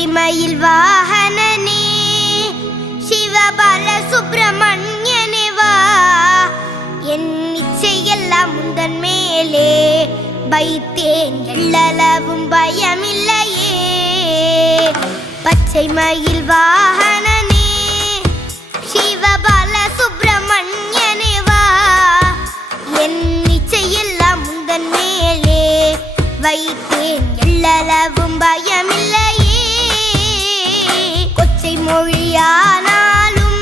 பச்சை மயில் வாகனனே சிவபால சுப்பிரமணியனே வா, என் இச்சையெல்லாம் உந்தன் மேலே வைத்தேன், எள்ளளவும் பயமில்லையே. பச்சை மயில் வாகனனே சிவபால சுப்பிரமணியனே வா, என் இச்சையெல்லாம் உந்தன் மேலே வைத்தேன், எள்ளளவும் பயமில்லையே. கொச்சை மொழியானாலும்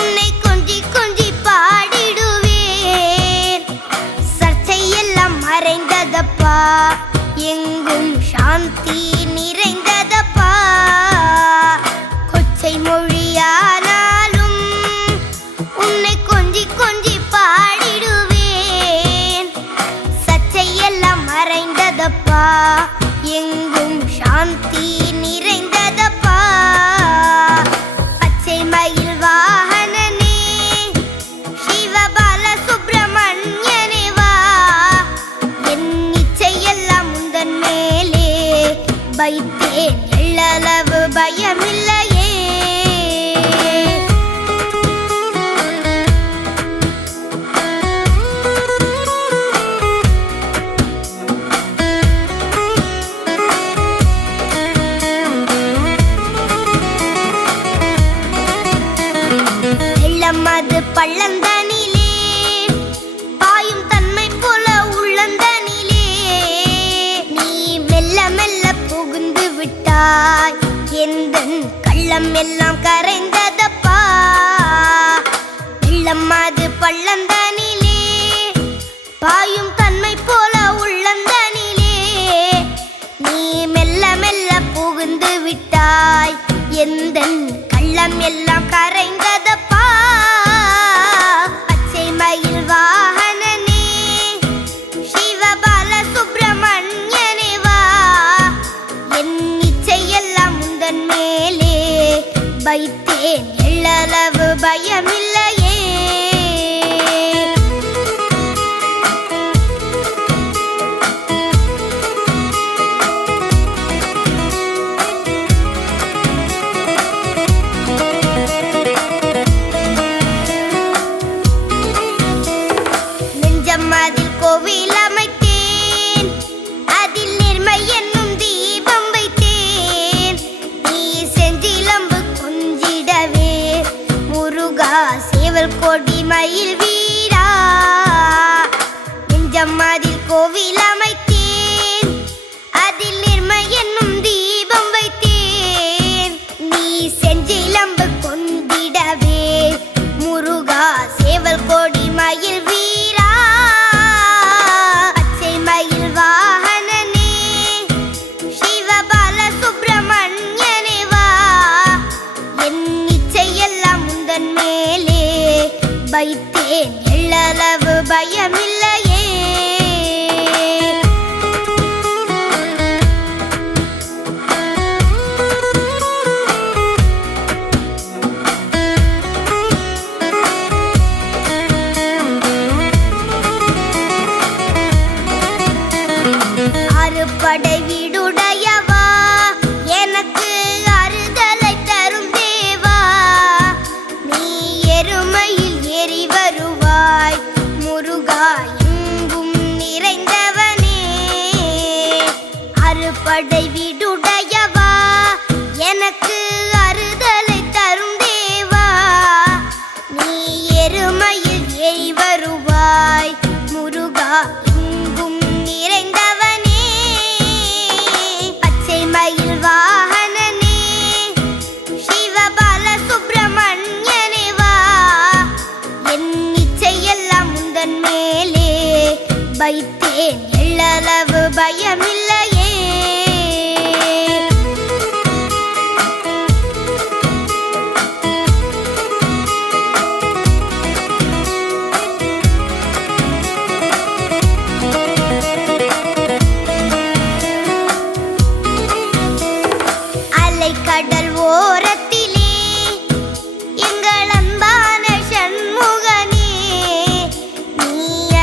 உன்னை கொஞ்சி கொஞ்சி பாடிடுவேன், சர்ச்சையெல்லாம் மறைந்ததப்பா, எங்கும் சாந்தி நிறைந்ததப்பா. கொச்சை மொழியானாலும் உன்னை கொஞ்சி கொஞ்சி பாடிடுவேன், சர்ச்சையெல்லாம் மறைந்ததப்பா, எங்கும் சாந்தி நிறைந்ததப்பா. பச்சை மயில் வாகனனே சிவபால சுப்பிரமணியனே வா, என் இச்சையெல்லாம் உந்தன் மேலே வைத்தேன், எள்ளளவு பயமில்லையே. வெள்ளமது பள்ளந்தனிலே பாயும் தன்மை போல உள்ளந்தனிலே, நீ மெல்ல மெல்ல புகுந்து விட்டாய், எந்தன் கள்ளம் எல்லாம் கரைந்ததப்பா. வெள்ளமது பள்ளந்தனிலே பாயும் தன்மை போல உள்ளந்தனிலே, நீ மெல்ல மெல்ல புகுந்து விட்டாய், எந்தன் கள்ளம் எல்லாம் கரைந்ததப்பா. பச்சை மயில் வாகனனே சிவபால சுப்பிரமணியனே வா, என் இச்சையெல்லாம் உந்தன் மேலே வைத்தேன், எள்ளளவு பயமில்லையே. அதில் கோவில் அமைத்தேன், அதில் நேர்மை என்னும் தீபம் வைத்தேன், நீ செஞ்சிலம்பு கொஞ்சிடவே முருகா சேவல் கொடி மயில் வீரா. நெஞ்சம் அதில் கோவில் அமைத்தேன், அதில் நேர்மை என்னும் தீபம் வைத்தேன், நீ செஞ்சிலம்பு கொண்டிடவே முருகா சேவல் கொடி மயில் வீரா. வைத்தேன், எள்ளளவு பயமில்லையே. அறுபடை வீடுடையவா, எனக்கு அறுதலை தரும் தேவா, நீ எருமையில் ஏறி வருவாய் முருகா, எங்கும் நிறைந்தவனே. அறுபடை வீடுடையவா, எனக்கு அறுதலை தரும் தேவா, நீ எருமையில் ஏறி வருவாய் முருகா, எங்கும் நிறைந்தவனே. பச்சை மயில் வாகனனே சிவபால சுப்பிரமணியனே வா, என் இச்சையெல்லாம் உந்தன் மேலே வைத்தேன், எள்ளளவு பயமில்லையே. கடல் ஓரத்திலே எங்கள் அன்பான சண்முகனே, நீ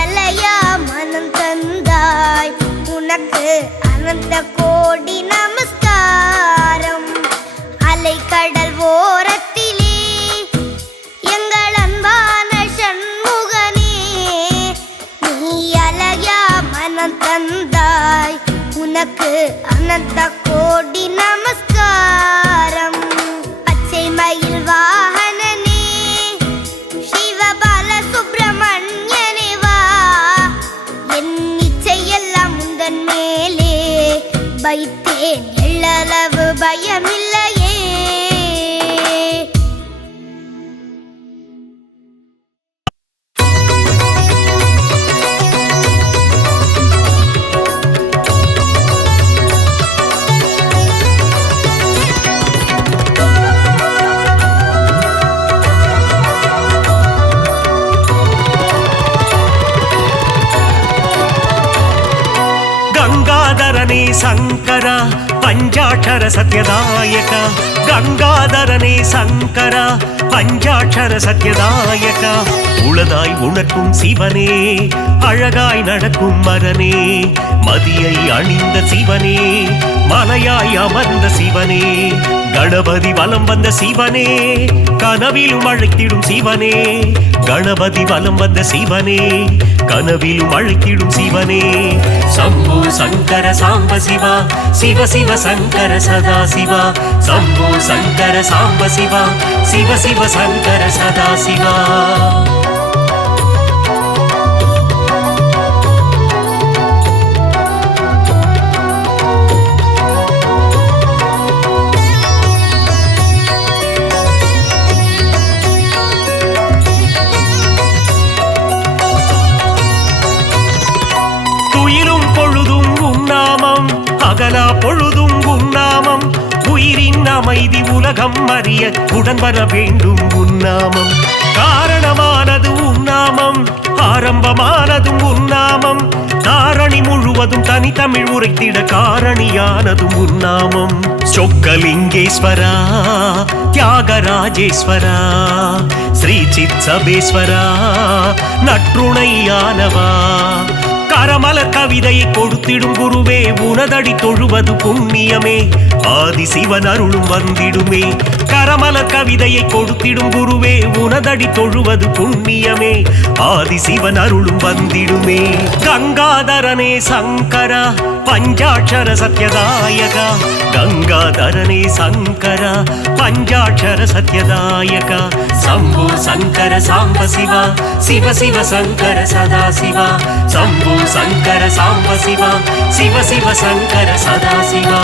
அலையா மனம் தந்தாய், உனக்கு அனந்த கோடி நமஸ்கார். உனக்கு அனந்த கோடி நமஸ்காரம். பச்சை மயில் வாகனனே சிவபால சுப்பிரமணியனே வா, என் இச்சையெல்லாம் முந்தன் மேலே வைத்தேன், எள்ளளவு பயமில்லையே. ಗಂಗಾಧರನೇ ಶಂಕರ ಪಂಚಾಕ್ಷರ ಸತ್ಯದಾಯಕ, ಗಂಗಾಧರನೇ ಶಂಕರ பஞ்சாட்சர சத்யதாயக. உளதாய் உணர்க்கும் சிவனே, அழகாய் நடக்கும் மரனே, மதியை அணிந்த சிவனே, மலையாய் அமர்ந்த சிவனே, கணபதி வலம் வந்த சிவனே, கனவிலும் அழைத்திடும் சிவனே, கணபதி வலம் வந்த சிவனே, கனவிலும் அழைத்திடும் சிவனே. சம்போ சங்கர சாம்ப சிவா, சிவ சிவ சங்கர சதா சிவா, சம்போ சங்கர சாம்ப சிவா, சிவ சிவ சங்கர சதா சிவா. துயிலும் பொழுதும் உன்னாமம், அகலா பொழுதும் உன்னாமம், உயிரின் அமைதி உலகம் அறிய உடன் வர வேண்டும் உன்னாமம். காரணமானது உன்னாமம், ஆரம்பமானதும் உன்னாமம், தாரணி முழுவதும் தனித்தமிழ் உரைத்திட காரணியானதும் உன்னாமம். சொக்கலிங்கேஸ்வரா, தியாகராஜேஸ்வரா, ஸ்ரீ சித்சபேஸ்வரா, நற்றுணையானவா, கரமலர் கவிதையை கொடுத்திடும் குருவே, உனதடி தொழுவது புண்ணியமே, ஆதி சிவன் அருளும் வந்திடுமே. கரமலர் கவிதையை கொடுத்திடும் குருவே, உனதடி தொழுவது புண்ணியமே, ஆதி சிவன் அருளும் வந்திடுமே. கங்காதரனே சங்கரா பஞ்சாட்சர சத்யதாயக, கங்காதரனே சங்கரா பஞ்சாட்சர சத்யதாயக. சம்போ சங்கர சாம்ப சிவா, சிவ சிவ சங்கர சதா சிவா, சம்போ சங்கர சாம்ப சிவா, சிவ சிவ சங்கர சதா சிவா.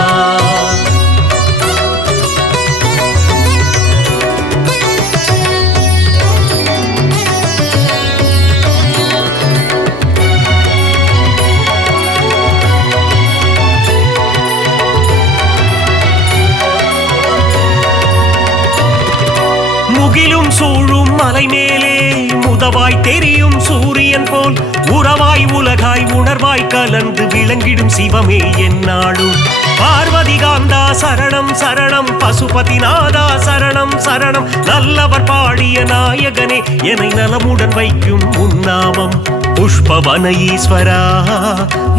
முகிலும் சூழும் மலை மேலே முதவாய் தெரியும் சூரியன் போல், உறவாய் உலகாய் உணர்வாய் கலந்து விளங்கிடும் சிவமே என்னாலும். பார்வதி காந்தா சரணம் சரணம், பசுபதிநாதா சரணம் சரணம், நல்லவர் பாடிய நாயகனே என்னை நலமுடன் வைக்கும் உன்னாமம். புஷ்பவன ஈஸ்வரா,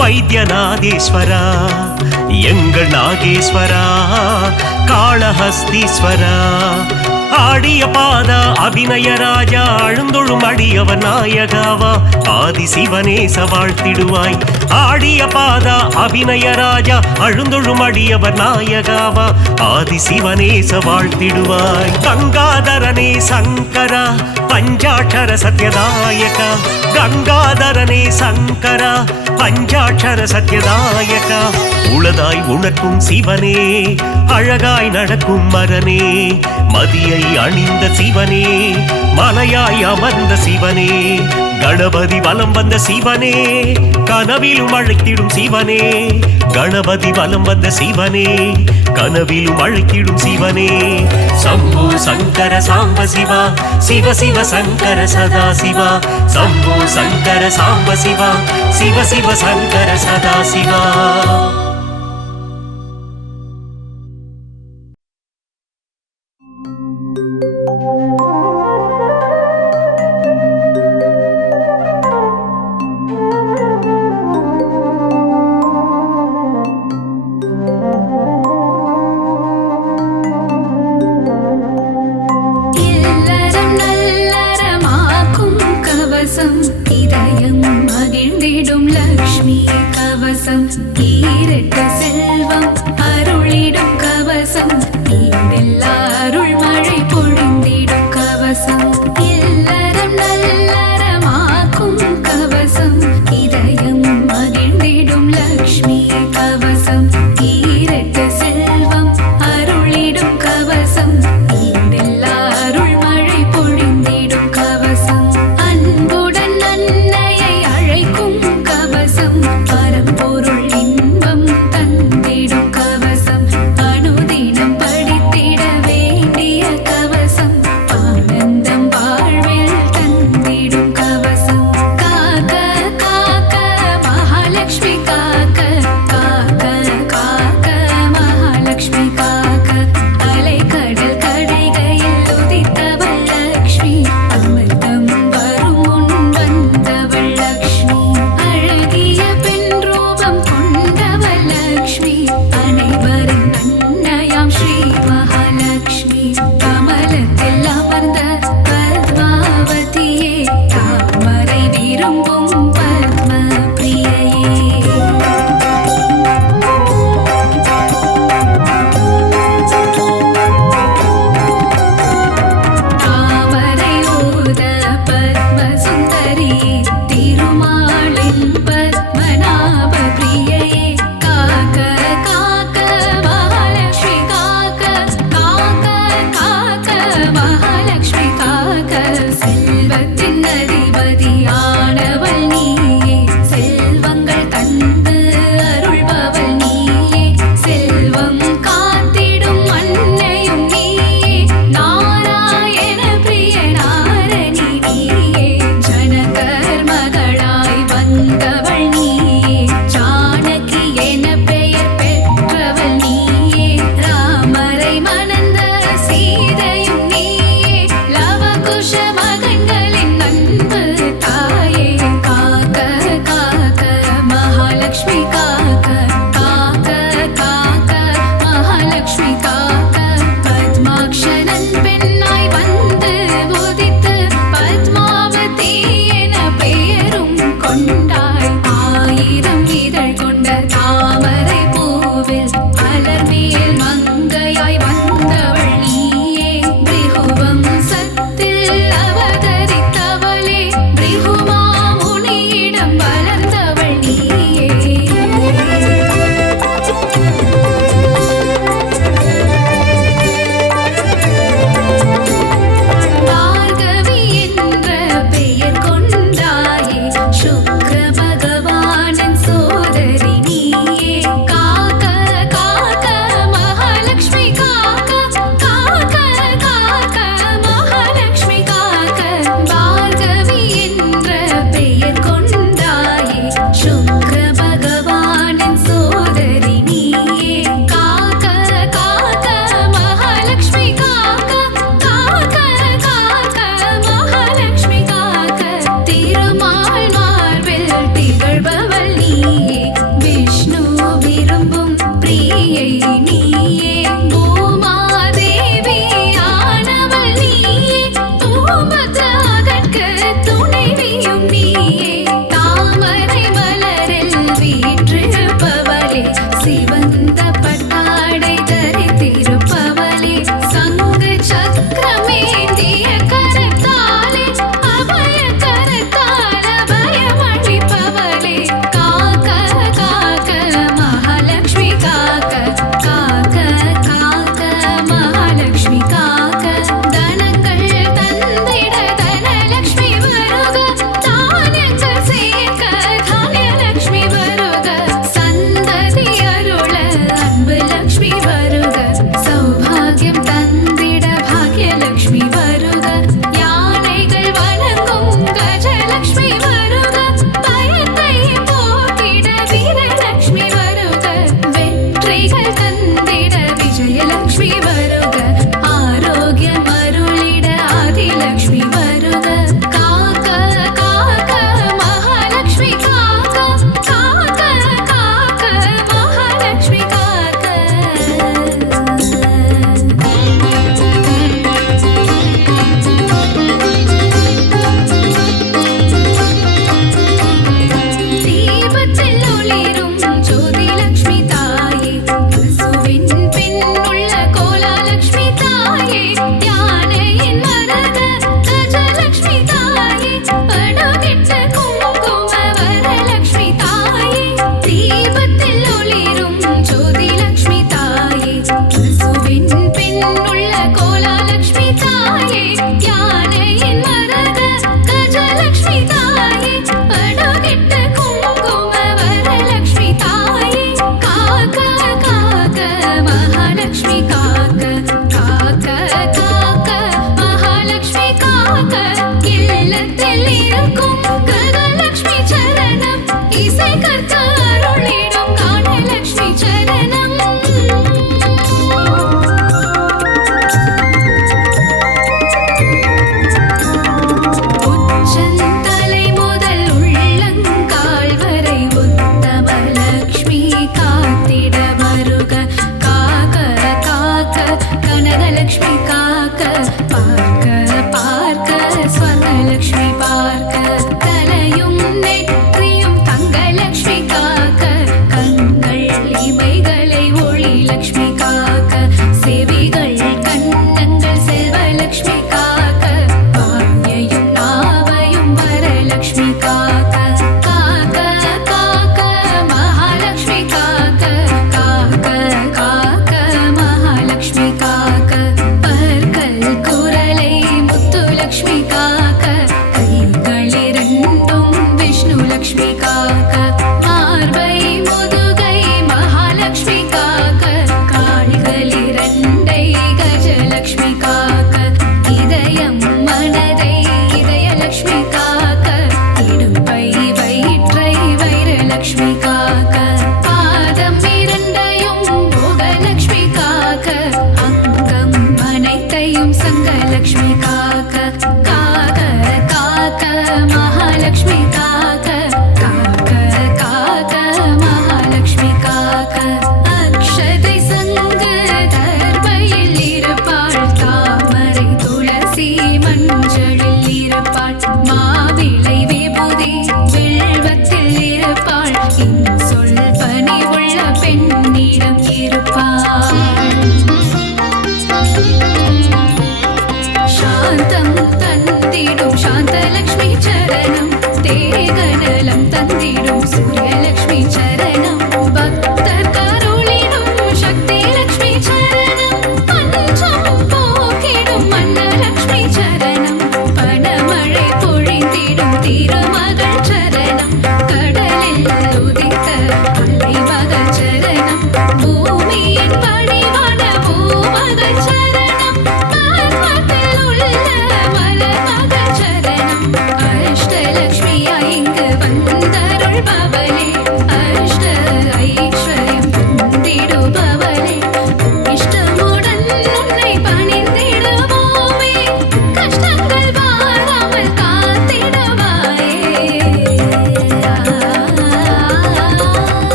வைத்தியநாதேஸ்வரா, எங்கள் நாகேஸ்வரா, காளஹஸ்தீஸ்வரா, ஆடிய பாத அபிநய ராஜா, அழுந்தொழும் அடியவர் நாயகாவா, ஆதி சிவனேச வாழ்த்திடுவாய். ஆடிய பாத அபிநய ராஜா, அழுந்தொழும் அடியவர் நாயகாவா, ஆதி சிவனேச வாழ்த்திடுவாய். கங்காதரனே சங்கரா பஞ்சாட்சர சத்யதாயக, கங்காதரனே சங்கரா பஞ்சாட்சர சத்யதாயக. உளதாய் உணர்க்கும் சிவனே, அழகாய் நடக்கும் மரனே, மதியை அணிந்த சிவனே, மலையாய் அமர்ந்த சிவனே, கணபதி வலம் வந்த சிவனே, கனவிலும் அழைத்திடும் சிவனே, கணபதி வலம் வந்த சிவனே, கனவிலும் அழைத்திடும் சிவனே. சம்போ சங்கர சாம்ப சிவா, சிவ சிவ சங்கர சதா சிவா, சம்போ சங்கர சாம்ப சிவா, சிவ சிவ சங்கர சதா சிவா. இதயம் மகிழ்ந்திடும் லக்ஷ்மி கவசம் ஈர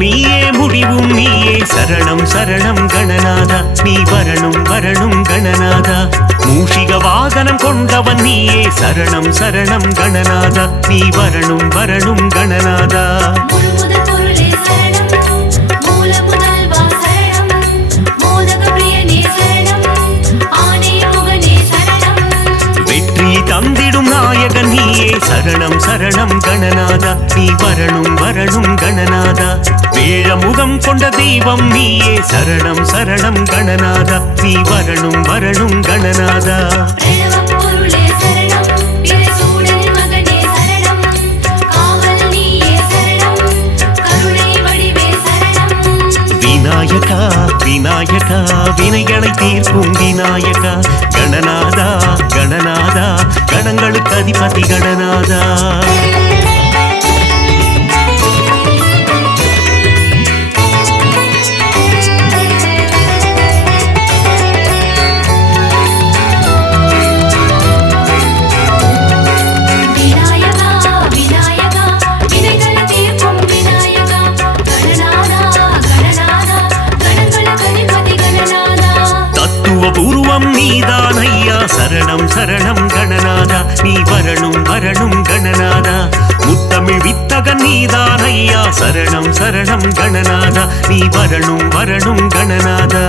நீயே முடிவும் நீயே சரணம் சரணம் கணநாதா நீ வரணும் வரணும் கணநாதா மூஷிக வாகனம் கொண்டவன் நீயே சரணம் சரணம் கணநாதா நீ வரணும் வரணும் கணநாதா தந்திடும் நாயகன் நீயே சரணம் சரணம் கணநாதா நீ வரணும் வரணும் கணநாதா வேழமுகம் கொண்ட தெய்வம் நீயே சரணம் சரணம் கணநாதா நீ வரணும் வரணும் கணநாதா விநாயகா விநாயகா வினைகளை தீர்க்கும் விநாயகா கணநாதா கணநாதா கணங்களுக்கு அதிபதி கணநாதா பூர்வம் நீதான் ஐயா சரணம் சரணம் கணநாதா நீ வரணும் வரணும் கணநாதா முத்தமிழ் வித்தகன் நீதான் ஐயா சரணம் சரணம் கணநாதா நீ வரணும் வரணும் கணநாதா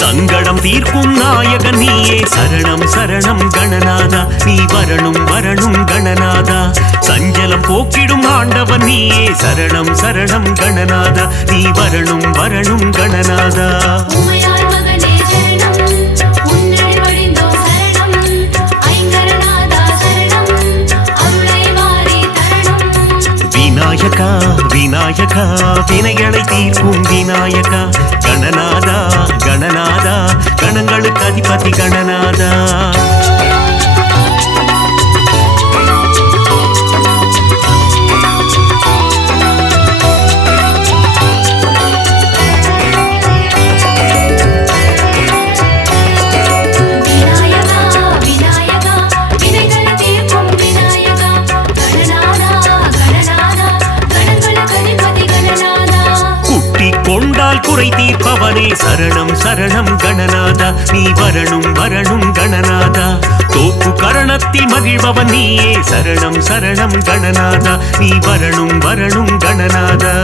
சங்கடம் தீர்க்கும் நாயகன் நீயே சரணம் சரணம் கணநாதா நீ வரணும் வரணும் கணநாதா சஞ்சலம் போக்கிடும் ஆண்டவன் நீயே சரணம் சரணம் கணநாதா நீ வரணும் வரணும் கணநாதா விநாயகா விநாயகா வினைகளை தீர்க்கும் விநாயகா கணநாதா கணநாதா கணங்களுக்கு அதிபதி கணநாதா கொண்டால் குறை தீர்ப்பவனே சரணம் சரணம் கணநாதா நீ வரணும் வரணும் கணநாதா தோப்பு கரணத்தில் மகிழ்பவன் நீயே சரணம் சரணம் கணநாதா நீ வரணும் வரணும் கணநாதா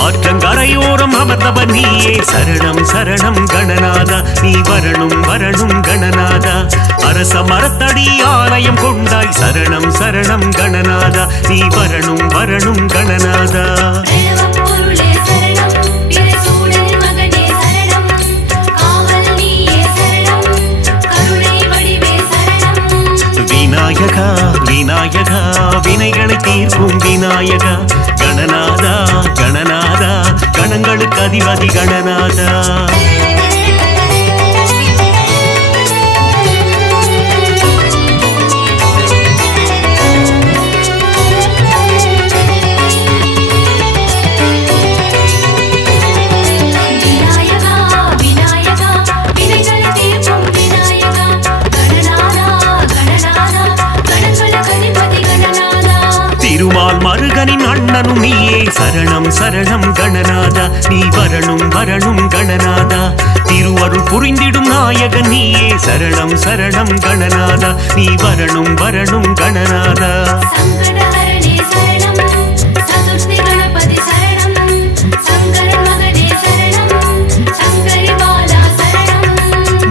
ஆற்றங்கரையோரம் அமர்ந்தவன் நீயே சரணம் சரணம் கணநாதா நீ வரணும் வரணும் கணநாதா அரச மரத்தடி ஆலயம் கொண்டாய் சரணம் சரணம் கணநாதா நீ வரணும் வரணும் கணநாதா விநாயகா விநாயகா வினைகளை தீர்க்கும் விநாயகா கணநாதா கணநாதா கணங்களுக்கு அதிபதி கணநாதா திருமால் மருகனின் அண்ணனும் நீயே சரணம் சரணம் கணநாதா நீ வரணும் வரணும் கணநாதா திருவருள் புரிந்திடும் நாயகன் நீயே சரணம் சரணம் கணநாதா நீ வரணும் வரணும் கணநாதா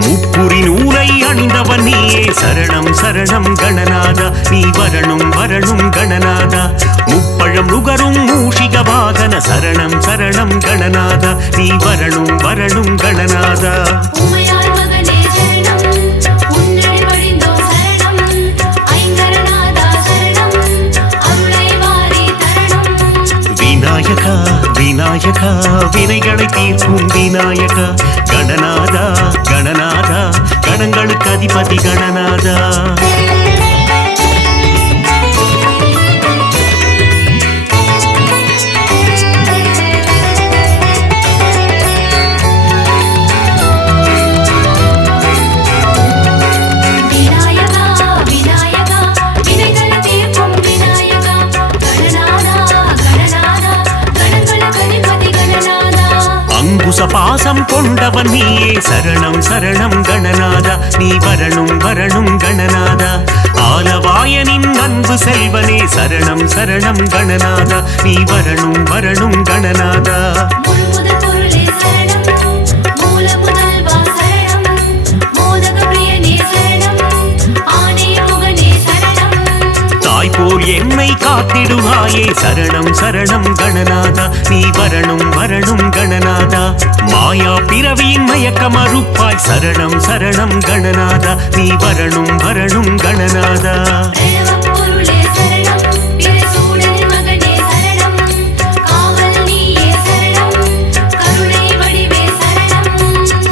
முப்புரி நூலை அணிந்தவன் நீயே சரணம் சரணம் கணநாதா நீ வரணும் வரணும் கணநாதா முப்பழம் நுகரும் மூஷிக வாகன சரணம் சரணம் கணநாதா நீ வரணும் வரணும் கணநாதா விநாயகா விநாயகா வினைகளை தீர்க்கும் விநாயகா கணநாதா கணநாதா கணங்களுக்கு அதிபதி கணநாதா பாசம் கொண்டவன் நீயே சரணம் சரணம் கணநாதா நீ வரணும் வரணும் கணநாதா ஆலவாயனின் அன்பு செல்வனே சரணம் சரணம் கணநாதா நீ வரணும் வரணும் கணநாதா போல் என்னை காத்திடுவாயே சரணம் சரணம் கணநாதா நீ வரணும் வரணும் கணநாதா மாயா பிறவியின் மயக்கம் அறுப்பாய் சரணம் சரணம் கணநாதா நீ வரணும் வரணும் கணநாதா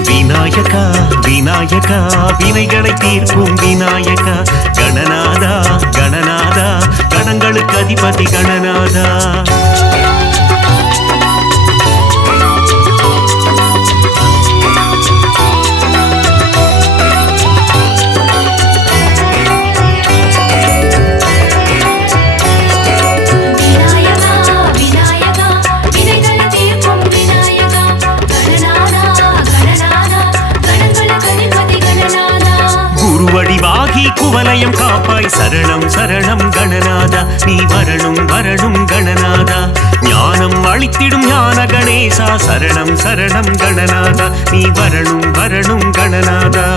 விநாயகா விநாயகா வினைகளை தீர்க்கும் விநாயகா கணநாதா கணநாதா கணங்களுக்கு அதிபதி கணநாதா குவலயம் காப்பாய் சரணம் சரணம் கணநாதா நீ வரணும் வரணும் கணநாதா ஞானம் அளித்திடும் ஞான கணேசா சரணம் சரணம் கணநாதா நீ வரணும் வரணும் கணநாதா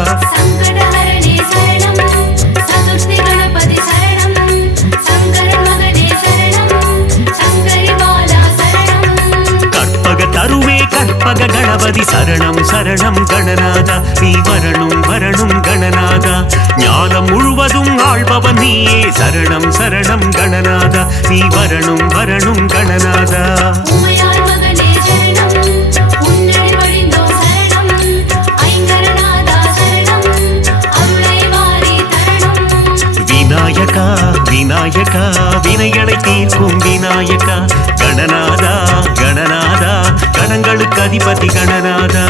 தருவே கற்பக கணபதி சரணம் சரணம் கணநாதா நீ வரணும் வரணும் கணநாதா ஞானம் முழுவதும் ஆள்பவன் நீயே சரணம் சரணம் கணநாதா நீ வரணும் வரணும் கணநாதா விநாயகா விநாயகா வினைகளை தீர்க்கும் விநாயகா கணநாதா கணநாதா கணங்களுக்கு அதிபதி கணநாதா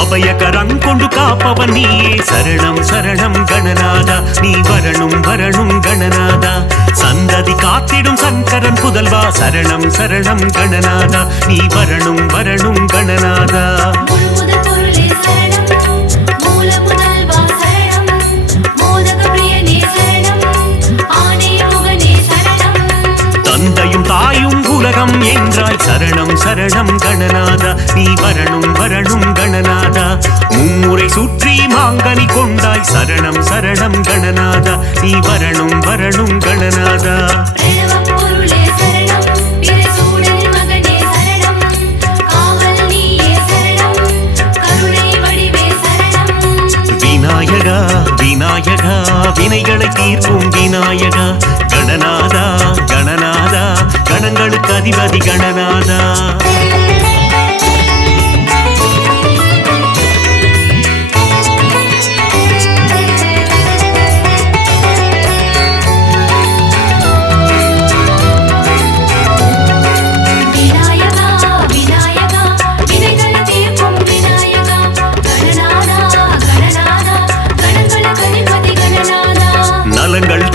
அபயகரம் கொண்டு காப்பவன் நீயே சரணம் சரணம் கணநாதா நீ வரணும் வரணும் கணநாதா சந்ததி காத்திடும் சங்கரன் புதல்வா சரணம் சரணம் கணநாதா நீ வரணும் வரணும் கணநாதா தந்தையும் தாயும் உலகம் என்றாய் சரணம் சரணம் கணநாதா நீ வரணும் வரணும் கணநாதா மும்முறை சுற்றி மாங்கனி கொண்டாய் சரணம் சரணம் கணநாதா நீ வரணும் வரணும் கணநாதா விநாயகா விநாயகா வினைகளை தீர்க்கும் விநாயகா கணநாதா கணநாதா கணங்களுக்கு அதிபதி கணநாதா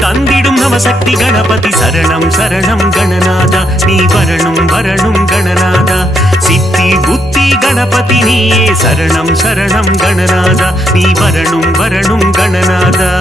தந்திடும் நவசக்தி கணபதி சரணம் சரணம் கணநாதா நீ வரணும் வரணும் கணநாதா சித்தி புத்தி கணபதி நீயே சரணம் சரணம் கணநாதா நீ வரணும் வரணும் கணநாதா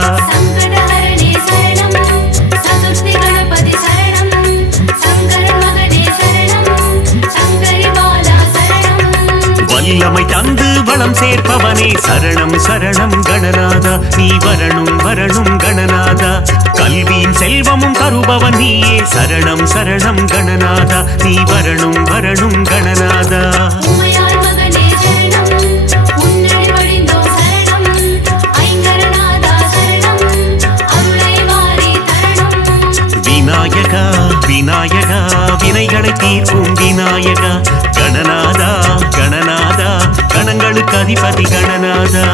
வல்லமை தந்து வளம் சேர்ப்பவனே சரணம் சரணம் கணநாதா நீ வரணும் வரணும் கணநாதா கல்வியின் செல்வமும் தருபவன் நீயே சரணம் சரணம் கணநாதா நீ வரணும் வரணும் கணநாதா விநாயகா விநாயகா வினைகளை தீர்க்கும் விநாயகா கணநாதா கணநாதா கணங்களுக்கு அதிபதி கணநாதா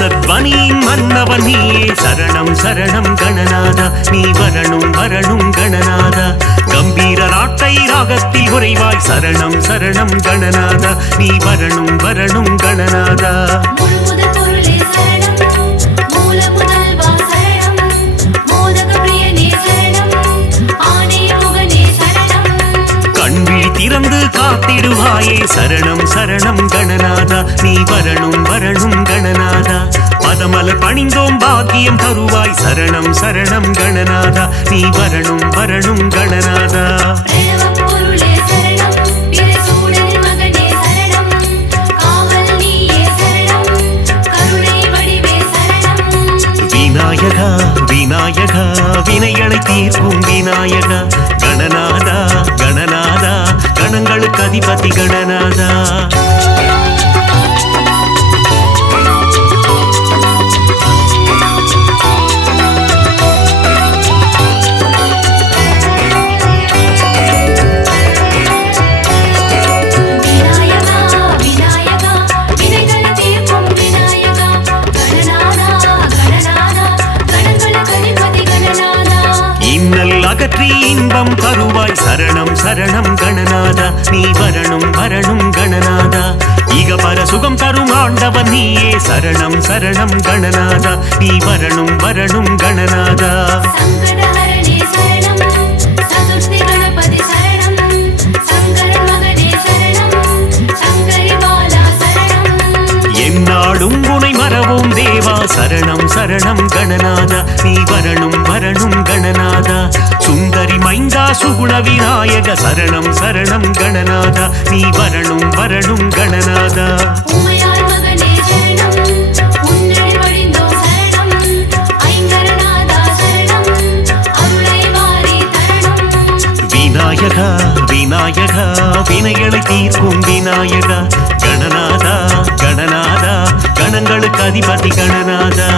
ஹம்சத்வனியின் மன்னவன் நீயே சரணம் சரணம் கணநாதா நீ வரணும் வரணும் கணநாதா கம்பீர நாட்டை ராகத்தில் உறைவாய் சரணம் சரணம் கணநாதா நீ வரணும் வரணும் கணநாதா கண்விழி திறந்து காத்திடுவாயே சரணம் சரணம் கணநாதா நீ வரணும் வரணும் கணநாதா பதமலர் பணிந்தோம் பாக்கியம் தருவாய் சரணம் சரணம் கணநாதா நீ வரணும் வரணும் கணநாதா விநாயகா விநாயகா வினைகளை தீர்க்கும் விநாயகா கணநாதா கணநாதா கணங்களுக்கு அதிபதி கணநாதா அகற்றி இன்பம் தருவாய் சரணம் சரணம் கணநாதா நீ வரணும் வரணும் கணநாதா இகபர சுகம் தரும் ஆண்டவன் நீயே சரணம் சரணம் கணநாதா நீ வரணும் வரணும் கணநாதா என்னாலும் உனை மறவோம் தேவா சரணம் சரணம் கணநாதா நீ வரணும் வரணும் கணநாதா சுந்தரி மைந்தா சுகுண விநாயக சரணம் சரணம் கணநாதா நீ வரணும் வரணும் கணநாதா விநாயகா விநாயகா வினைகளை தீர்க்கும் விநாயகா கணநாதா கணநாதா கணங்களுக்கு அதிபதி கணநாதா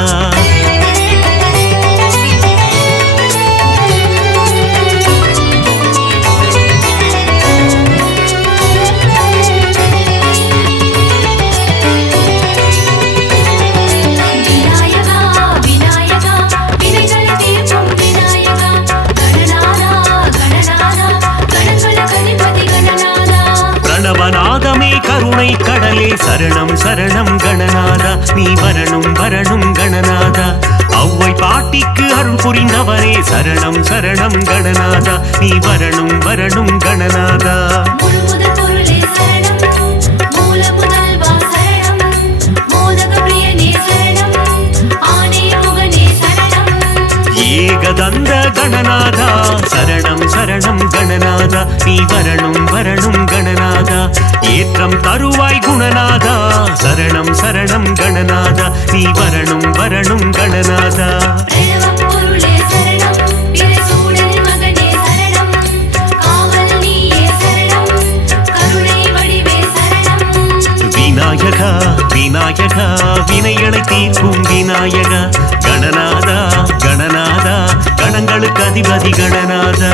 பிரணவநாதமே கருணை கடலே சரணம் சரணம் கணநாதா நீ வரணும் வரணும் கணநாதா அவ்வை பாட்டிக்கு அருள் புரிந்தவரே சரணம் சரணம் கணநாதா நீ வரணும் வரணும் கணநாதா ஏகதந்த கணநாதா சரணம் சரணம் கணநாதா நீ வரணும் வரணும் கணநாதா ஏற்றம் தருவாய் குணநாதா சரணம் சரணம் கணநாதா நீ வரணும் வரணும் கணநாதா விநாயகா விநாயகா வினைகளை தீர்க்கும் விநாயகா கணநாதா கணநாதா கணங்களுக்கு அதிபதி கணநாதா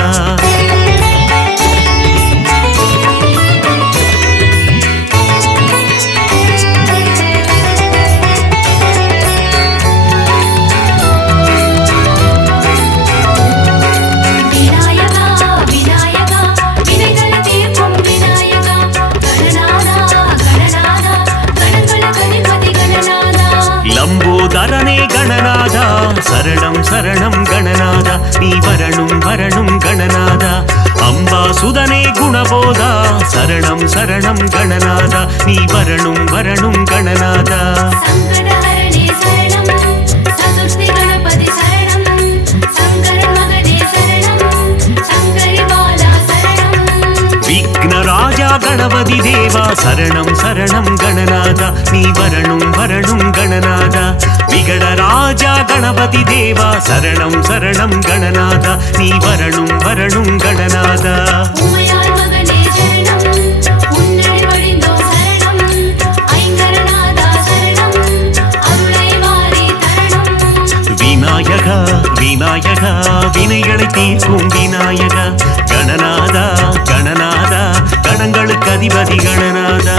லம்போதரனே கணநாதா சரணம் சரணம் கணநாதா நீ வரணும் வரணும் கணநாதா அம்பாசுதனே குணபோதா சரணம் சரணம் கணநாதா நீ வரணும் வரணும் கணநாதா விக்னராஜா கணபதி தேவா சரணம் சரணம் கணநாதா நீ வரணும் வரணும் கணநாதா விகடராஜா கணபதி தேவா சரணம் சரணம் கணநாதா நீ வரணும் வரணும் கணநாதா விநாயகா விநாயகா வினைகளை தீர்க்கும் விநாயகா கணநாதா கணநாதா கணங்களுக்கு அதிபதி கணநாதா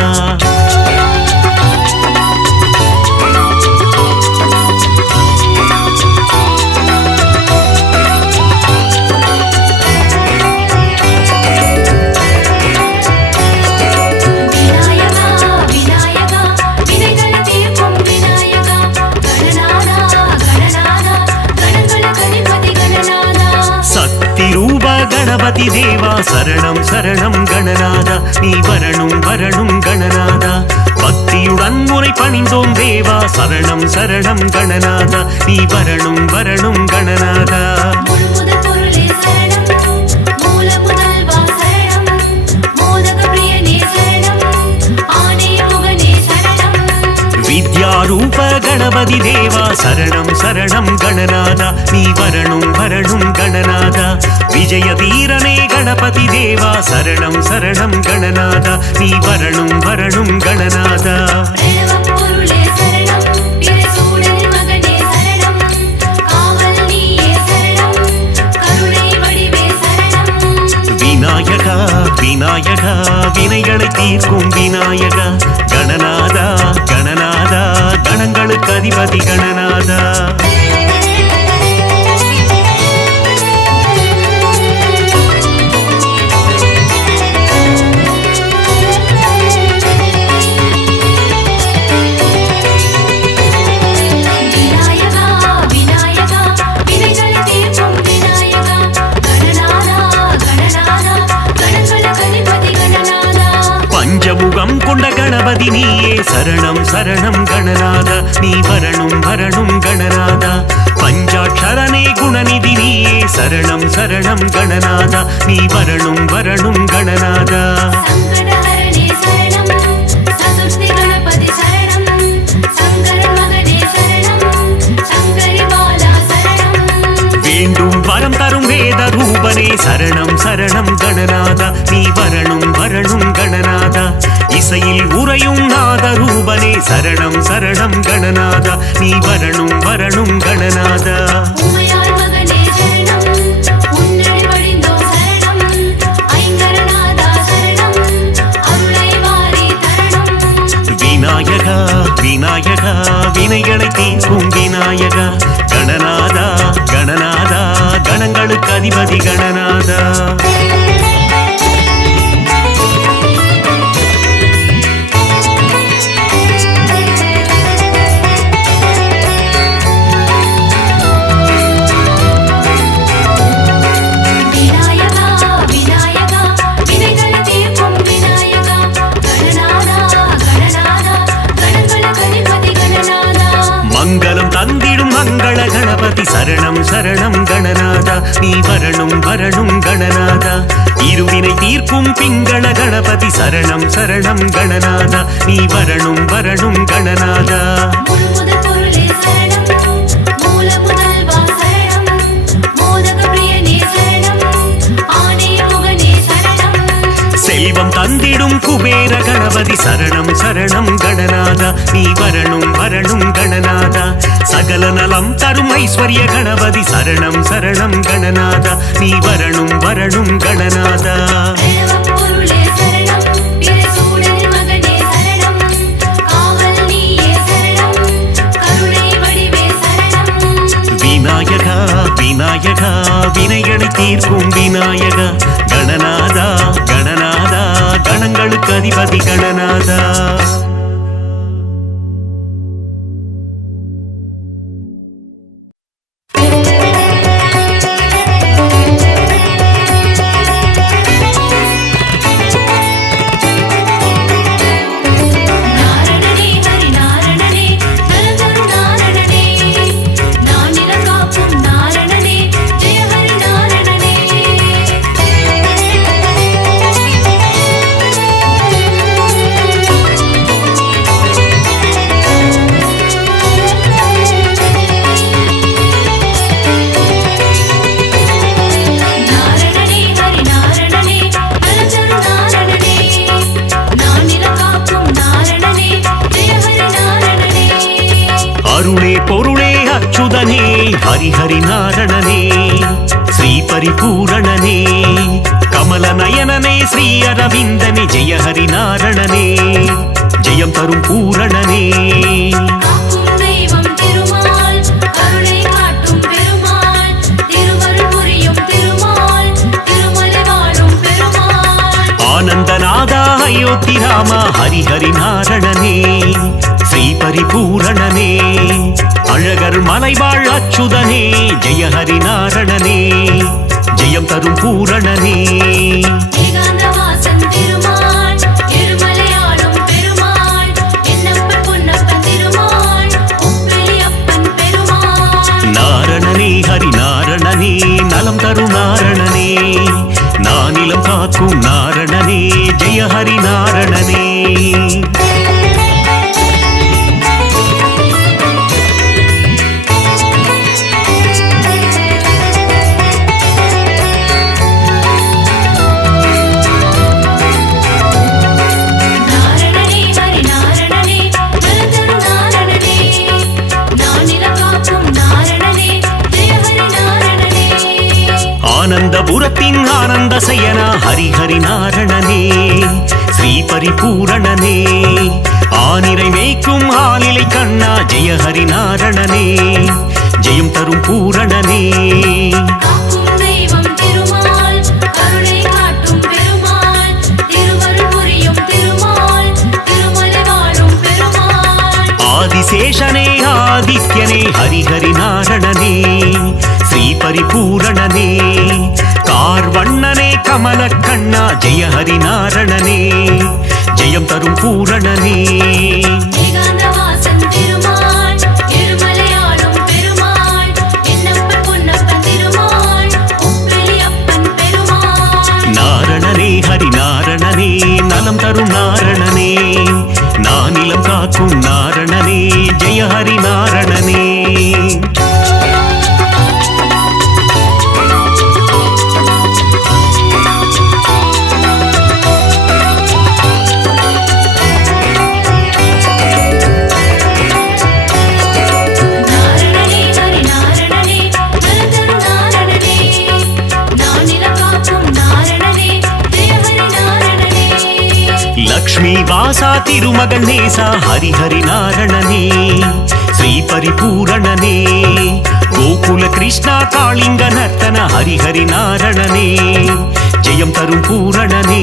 சரணம் சரணம் கணநாதா நீ வரணும் வரணும் கணநாதா பக்தியுடன் முறை பணிந்தோம் தேவா சரணம் சரணம் கணநாதா நீ வரணும் வரணும் கணநாதா வித்யாரூப கணபதி தேவா சரணம் சரணம் கணநாதா நீ வரணும் வரணும் கணநாதா விஜய வீரனே கணபதி தேவா சரணம் சரணம் கணநாதா நீ வரணும் வரணும் கணநாதா விநாயகா விநாயகா வினைகளை தீர்க்கும் விநாயகா கணநாதா கணநாதா கணங்களுக்கு அதிபதி கணநாதா பஞ்சமுகம் கொண்ட கணபதி நீயே சரணம் சரணம் கணநாதா நீ வரணும் வரணும் கணநாதா பஞ்சாட்சரனே குணநிதி நீயே சரணம் சரணம் கணநாதா நீ வரணும் வரணும் கணநாதா வேண்டும் வரம் தரும் வேத ரூபனே சரணம் சரணம் கணநாதா நீ வரணும் வரணும் கணநாதா இசையில் உறையும் நாத ரூபனே சரணம் சரணம் கணநாதா நீ வரணும் வரணும் கணநாதா விநாயகா விநாயகா வினைகளை தீர்க்கும் விநாயகா கணநாதா கணநாதா கணங்களுக்கு அதிபதி கணநாதா மங்களம் தந்திடும் மங்கள கணபதி சரணம் சரணம் கணநாதா நீ வரணும் வரணும் கணநாதா இருவினை தீர்க்கும் பிங்கள கணபதி சரணம் சரணம் கணநாதா நீ வரணும் வரணும் கணநாதா செல்வம் தந்திடும் குபேர கணபதி சரணம் சரணம் கணநாதா நீ வரணும் வரணும் கணநாதா சகல நலம் தரும் ஐஸ்வர்ய கணபதி சரணம் சரணம் கணநாதா நீ வரணும் வரணும் கணநாதா விநாயகா விநாயகா வினைகளை தீர்க்கும் விநாயகா கணநாதா கணநாதா கணங்களுக்கு அதிபதி கணநாதா அருளே பொருளே அச்சுதனே ஹரிஹரி நாரணனே ஸ்ரீ பரிபூரணனே கமல நயனனே ஸ்ரீ அரவிந்தனே ஜெய ஹரி நாரணனே ஜெயம் தரும் பூரணனே ஆனந்தநாதா அயோத்தி ராமா ஹரிஹரி நாரணனே ஸ்ரீ பரிபூரணனே அழகர் மலைவாழ் அச்சுதனே ஜெய ஹரி நாரணனே ஜெயம் தரும் பூரணனே. ஏகாந்தவாசன் திருமால் எருமலையாளும் பெருமாள் என்னப்பன் பொன்னப்பன் திருமாள் உப்பிலியப்பன் பெருமாள். நாரணனே ஹரி நாரணனே நலம் தரும் நாரணனே நானிலம் காக்கும் நாரணனே ஜெய ஹரி நாரணனே. நாரணனே ஹரி நாரணனே நலந்தரு நாரணனே நானிலம் காக்கும் நாரணனே ஜெய ஹரி நாரணனே. ஆனந்தபுரத்தின் ஆனந்த சயனா ஹரி ஹரி நாரணனே ஸ்ரீ பரிபூரணனே ஆனிரை மேய்க்கும் ஆலிலை கண்ணா ஜெய ஹரி நாரணனே ஜெயம் தரும் பூரணனே. காக்கும் தெய்வம் திருமால் கருணை காட்டும் பெருமாள் திருவருள் புரியும் திருமால் திருமலை வாழும் பெருமாள். ஆதிசேஷனே ஆதித்யனே ஹரி ஹரி நாரணனே ஸ்ரீ பரிபூரணனே கார்வண்ணனே கமல கண்ணா ஜெய ஹரி நாரணனே ஜெயம் தரும் பூரணனே. ஏகாந்தவாசன் திருமால் எருமலையாளும் பெருமாள் என்னப்பன் பொன்னப்பன் திருமாள் உப்பிலியப்பன் பெருமாள். நாரணனே ஹரி நாரணனே நலம் தரும் நாரணனே நானிலம் காக்கும் நாரணனே ஜெய ஹரி நாரணனே. நாரணனே ஹரி நாரணனே நலந்தரு நாரணனே நானிலம் காக்கும் நாரணனே ஜெய ஹரி நாரணனே. லக்ஷ்மி வாசா திருமகன் நேசா ஹரி ஹரி நாரணனே ஸ்ரீ பரிபூரணனே கோகுல கிருஷ்ணா காளிங்க நர்த்தன ஹரி ஹரி நாரணனே ஜெயம் தரும் பூரணனே.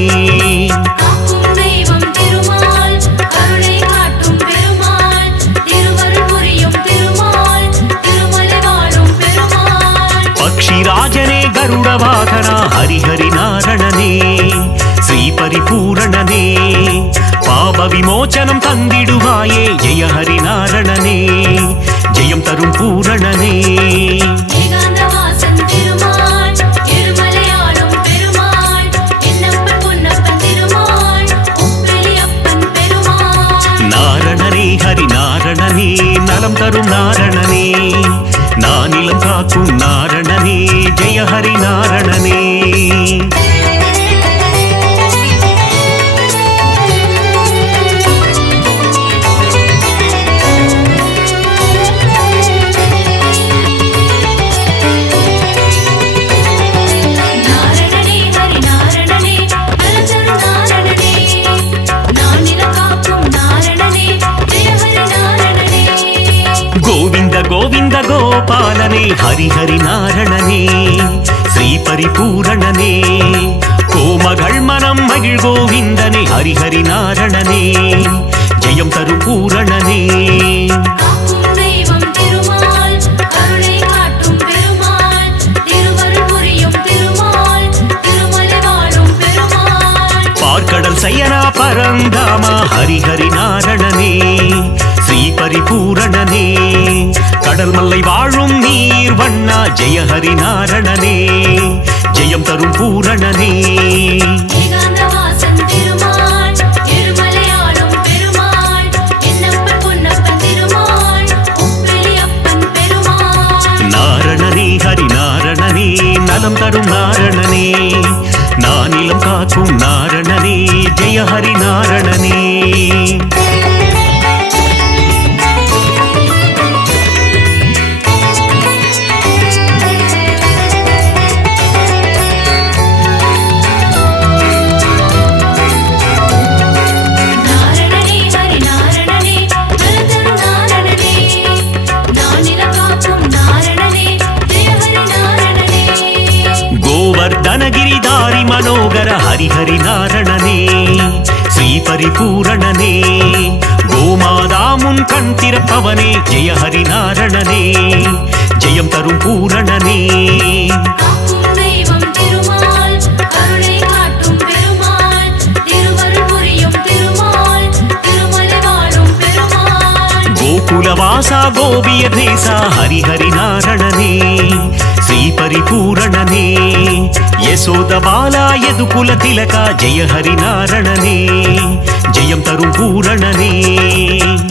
காக்கும் தெய்வம் திருமால் கருணை காட்டும் பெருமாள் திருவருள் புரியும் திருமால் திருமலை வாழும் பெருமாள். பக்ஷிராஜனே கருட வாகனா ஹரி ஹரி நாரணனே ஸ்ரீ பரிபூரணனே பாப விமோச்சனம் தந்திடுவாயே ஜெய ஹரி நாரணனே ஜெயம் தரும் பூரணனே. ஏகாந்தவாசன் திருமால் எருமலையாளும் பெருமாள் என்னப்பன் பொன்னப்பன் திருமாள் உப்பிலியப்பன் பெருமாள். நாரணனே ஹரி நாரணனே நலம் தரும் நாரணனே நானிலம் காக்கும் நாரணனே ஜெய ஹரி நாரணனே. நாரணனே ஹரி நாரணனே நலந்தரு நாரணனே நானிலம் காக்கும் நாரணனே ஜெய ஹரி நாரணனே. கோவிந்த கோவிந்த கோபாலனே ஹரி ஹரி நாரணனே ஸ்ரீ பரிபூரணனே கோமகள் மனம் மகிழ் கோவிந்தனே ஹரி ஹரி நாரணனே ஜெயம் தரும் பூரணனே. காக்கும் தெய்வம் திருமால் கருணை காட்டும் பெருமாள் திருவருள் புரியும் திருமால் திருமலை வாழும் பெருமாள். பார்க்கடல் சயனா பரந்தாமா ஹரி ஹரி நாரணனே ஸ்ரீ பரிபூரணனே கடல் மல்லை வாழும் நீர் வண்ணா ஜெய ஹரி நாரணனே ஜெயம் தரும் பூரணனே. ஏகாந்தவாசன் திருமால் எருமலையாளும் பெருமாள் என்னப்பன் பொன்னப்பன் திருமாள் உப்பிலியப்பன் பெருமாள். நாரணனே ஹரி நாரணனே நலம் தரும் நாரணனே நானிலம் காக்கும் நாரணனே ஜெய ஹரி நாரணனே. நாரணனே ஹரி நாரணனே நலந்தரு நாரணனே நானிலம் காக்கும் நாரணனே ஜெய ஹரி நாரணனே. கோவர்தனகிரிதாரி மனோகர ஹரி ஹரி நாரணனே ஸ்ரீ பரிபூரணனே கோமாதா முன் கண் திறப்பவனே ஜெய ஹரி நாரணனே ஜெயம் தரும் பூரணனே. காக்கும் தெய்வம் ವಾಸ ಗೋವಿಯ ದ್ವೇಷ ಹರಿಹರಿ ನಾರಣನೇ ಶ್ರೀ ಪರಿಪೂರಣನೇ ಯಶೋದ ಬಾಲ ಯದುಕುಲ ತಿಲಕ ಜಯ ಹರಿ ನಾರಣನೇ ಜಯಂ ತರು ಪೂರಣನೇ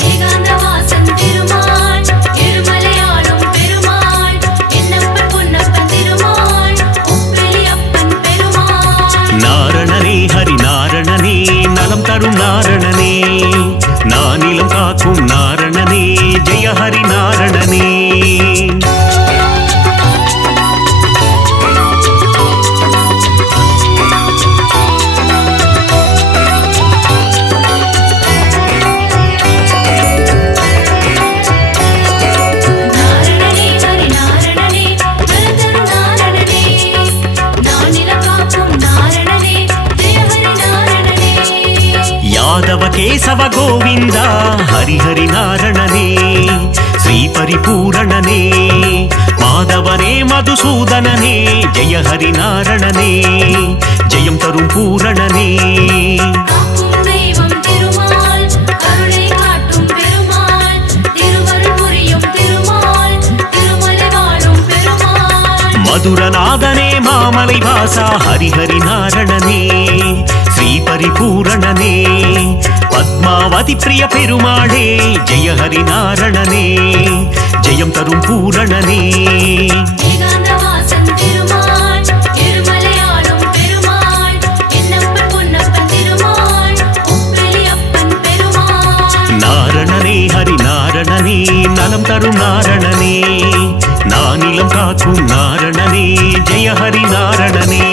ஏகாந்தவாசன் திருமால் எருமலையாளும் பெருமாள் என்னப்பன் பொன்னப்பன் திருமாள் உப்பிலியப்பன் பெருமாள் நாரணனே ஹரி நாரணனே நலம் தரும் நாரணனே நானிலம் காக்கும் நாரணனே ஜெய ஹரி நாரணனே நாரணனே ஹரி நாரணனே நலதரு நாரணனே நானிலம் காக்கும் நாரணனே ஜெய ஹரி நாரணனே ಯಾದವ ಕೇಶವ ಗೋವಿಂದ ಹರಿಹರಿ ನಾರಣನೇ ಶ್ರೀ ಪರಿಪೂರಣನೇ ಮಾಧವನೇ ಮಧುಸೂದನನೇ ಜಯ ಹರಿ ನಾರಣನೇ ಜಯಂ ತರು ಪೂರಣನೇ காக்கும் தெய்வம் திருமால் கருணை காட்டும் பெருமாள் திருவருள் புரியும் திருமால் திருமலை வாழும் பெருமாள் ಮಧುರನಾದನೇ ಮಾಮಲೈ ವಾಸ ಹರಿಹರಿ ನಾರಣನೇ ಶ್ರೀ ಪರಿಪೂರಣನೇ ಪದ್ಮಾವತಿ ಪ್ರಿಯ ಪೆರುಮಾಳೇ ಜಯ ಹರಿ ನಾರಣನೇ ಜಯಂ ತರು ಪೂರಣನೇ ஏகாந்தவாசன் திருமால் எருமலையாளும் பெருமாள் என்னப்பன் பொன்னப்பன் திருமாள் உப்பிலியப்பன் பெருமாள் நாரணனே ஹரி நாரணனே நலம் தரும் நாரணனே நானிலம் காக்கும் நாரணனே ஜெய ஹரி நாரணனே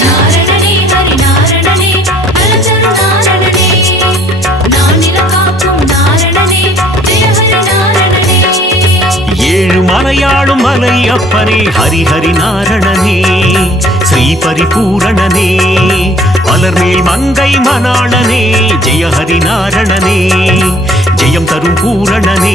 நாரணனே ஹரி நாரணனே நலதரு நாரணனே நானிலம் காக்கும் நாரணனே ஜெய ஹரி நாரணனே ஏழு மலையாளும் மலை அப்பனே ஹரிஹரி நாரணனே ஸ்ரீ பரிபூரணனே மலர்மேல் மங்கை மணாளனே ஜெய ஹரி நாரணனே ஜெயம் தரும் பூரணனே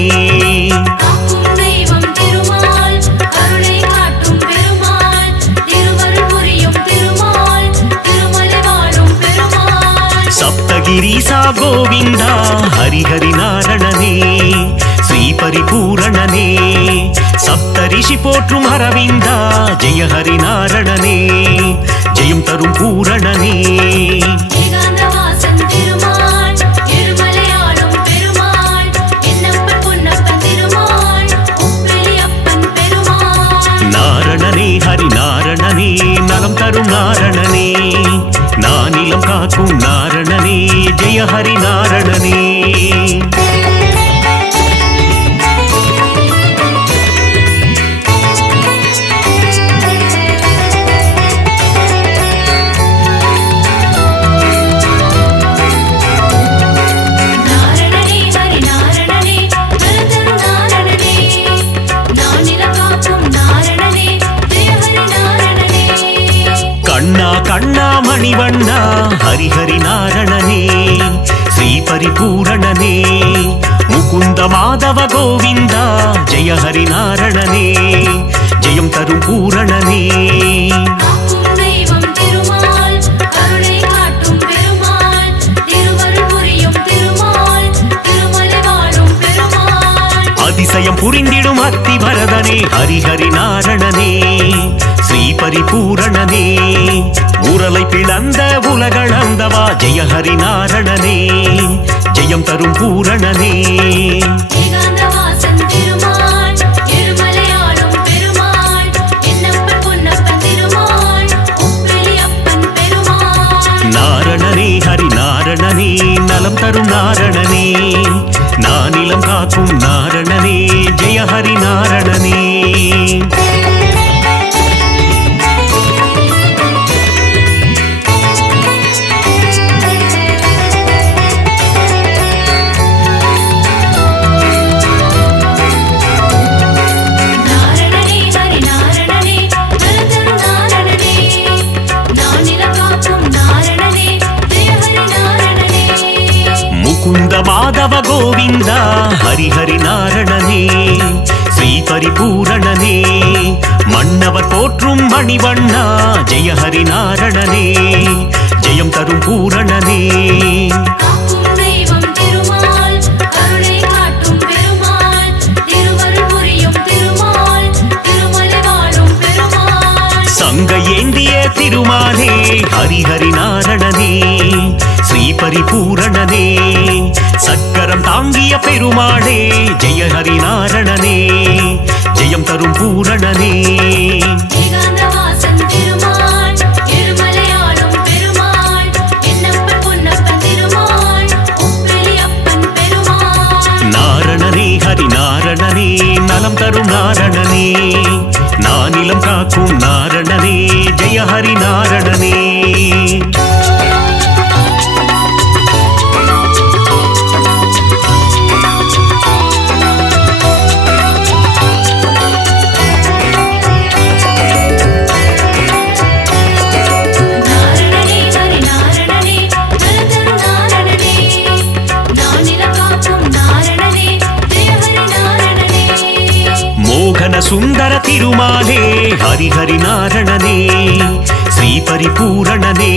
காக்கும் தெய்வம் திருமால் கருணை காட்டும் பெருமாள் திருவருள் புரியும் திருமால் திருமலை வாழும் பெருமாள் சப்தகிரீசா கோவிந்தா ஹரிஹரி நாரணனே ஸ்ரீ பரிபூரணனே சப்தரிஷி போற்றும் அரவிந்தா ஜெய ஹரி நாரணனே ஜெயம் தரும் பூரணனே ஏகாந்தவாசன் திருமால் எருமலையாளும் பெருமாள் என்னப்பன் பொன்னப்பன் திருமாள் உப்பிலியப்பன் பெருமாள் நாரணனே ஹரி நாரணனே நலம் தரும் நாரணனே நானிலம் காக்கும் நாரணனே ஜெய ஹரி நாரணனே நாரணனே ஹரி நாரணனே நலதரு நாரணனே நானிலம் காக்கும் நாரணனே ஜெய ஹரி நாரணனே கண்ணா கண்ணா மணிவண்ணா ஹரிஹரி நாரணனே ஸ்ரீ பரிபூரணனே முகுந்த மாதவ கோவிந்தா ஜெய ஹரி நாரணனே ஜெயம் தரும் பூரணனே காக்கும் தெய்வம் திருமால் கருணை காட்டும் பெருமாள் திருவருள் புரியும் திருமால் திருமலை வாழும் பெருமாள் அதிசயம் புரிந்திடும் அத்திவரதனே ஹரிஹரி நாரணனே ஸ்ரீ பரிபூரணனே உரலை பிளந்த உலகளந்தவா ஜெய ஹரி நாரணனே ஜெயம் தரும் பூரணனே ஏகாந்தவாசன் திருமால் எருமலையாளும் பெருமாள் என்னப்பன் பொன்னப்பன் திருமாள் உப்பிலியப்பன் பெருமாள் நாரணனே ஹரி நாரணனே நலம் தரும் நாரணனே நானிலம் காக்கும் நாரணனே ஜெய ஹரி நாரணனே நாரணனே ஹரி நாரணனே நலதரு நாரணனே நானிலம் காக்கும் நாரணனே ஜெய ஹரி நாரணனே முகுந்த மாதவ கோவிந்தா ஹரிஹரி நாரணனே பரிபூரணனே மன்னவர் போற்றும் மணிவண்ணா ஜெய ஹரிநாரணனே ஜெயம் தரும் பூரணனே காக்கும் தெய்வம் திருமால் கருணை காட்டும் பெருமாள் திருவருள் புரியும் திருமால் திருமலை வாழும் பெருமாள் சங்க ஏந்திய திருமாலே ஹரிஹரிநாரணனே ஸ்ரீ பரிபூரணனே சக்கரம் தாங்கிய பெருமாளே ஜெய ஹரிநாரணனே ஜெயம் தரும் பூரணனே ஏகாந்தவாசன் திருமால் எருமலையாளும் பெருமாள் என்னப்பன் பொன்னப்பன் திருமால் உப்பிலியப்பன் பெருமாள் நாரணனே ஹரிநாரணனே நலம் தரும் நாரணனே நானிலம் காக்கும் நாரணனே ஜெய ஹரிநாரணனே நாரணனே ஹரிநாரணனே நலந்தரும் நாரணனே நானிலம் காக்கும் நாரணனே ஜெய ஹரிநாரணனே மோகன சுந்தர திருமாலே ஹரிஹரிநாரணனே ஸ்ரீ பரிபூரணனே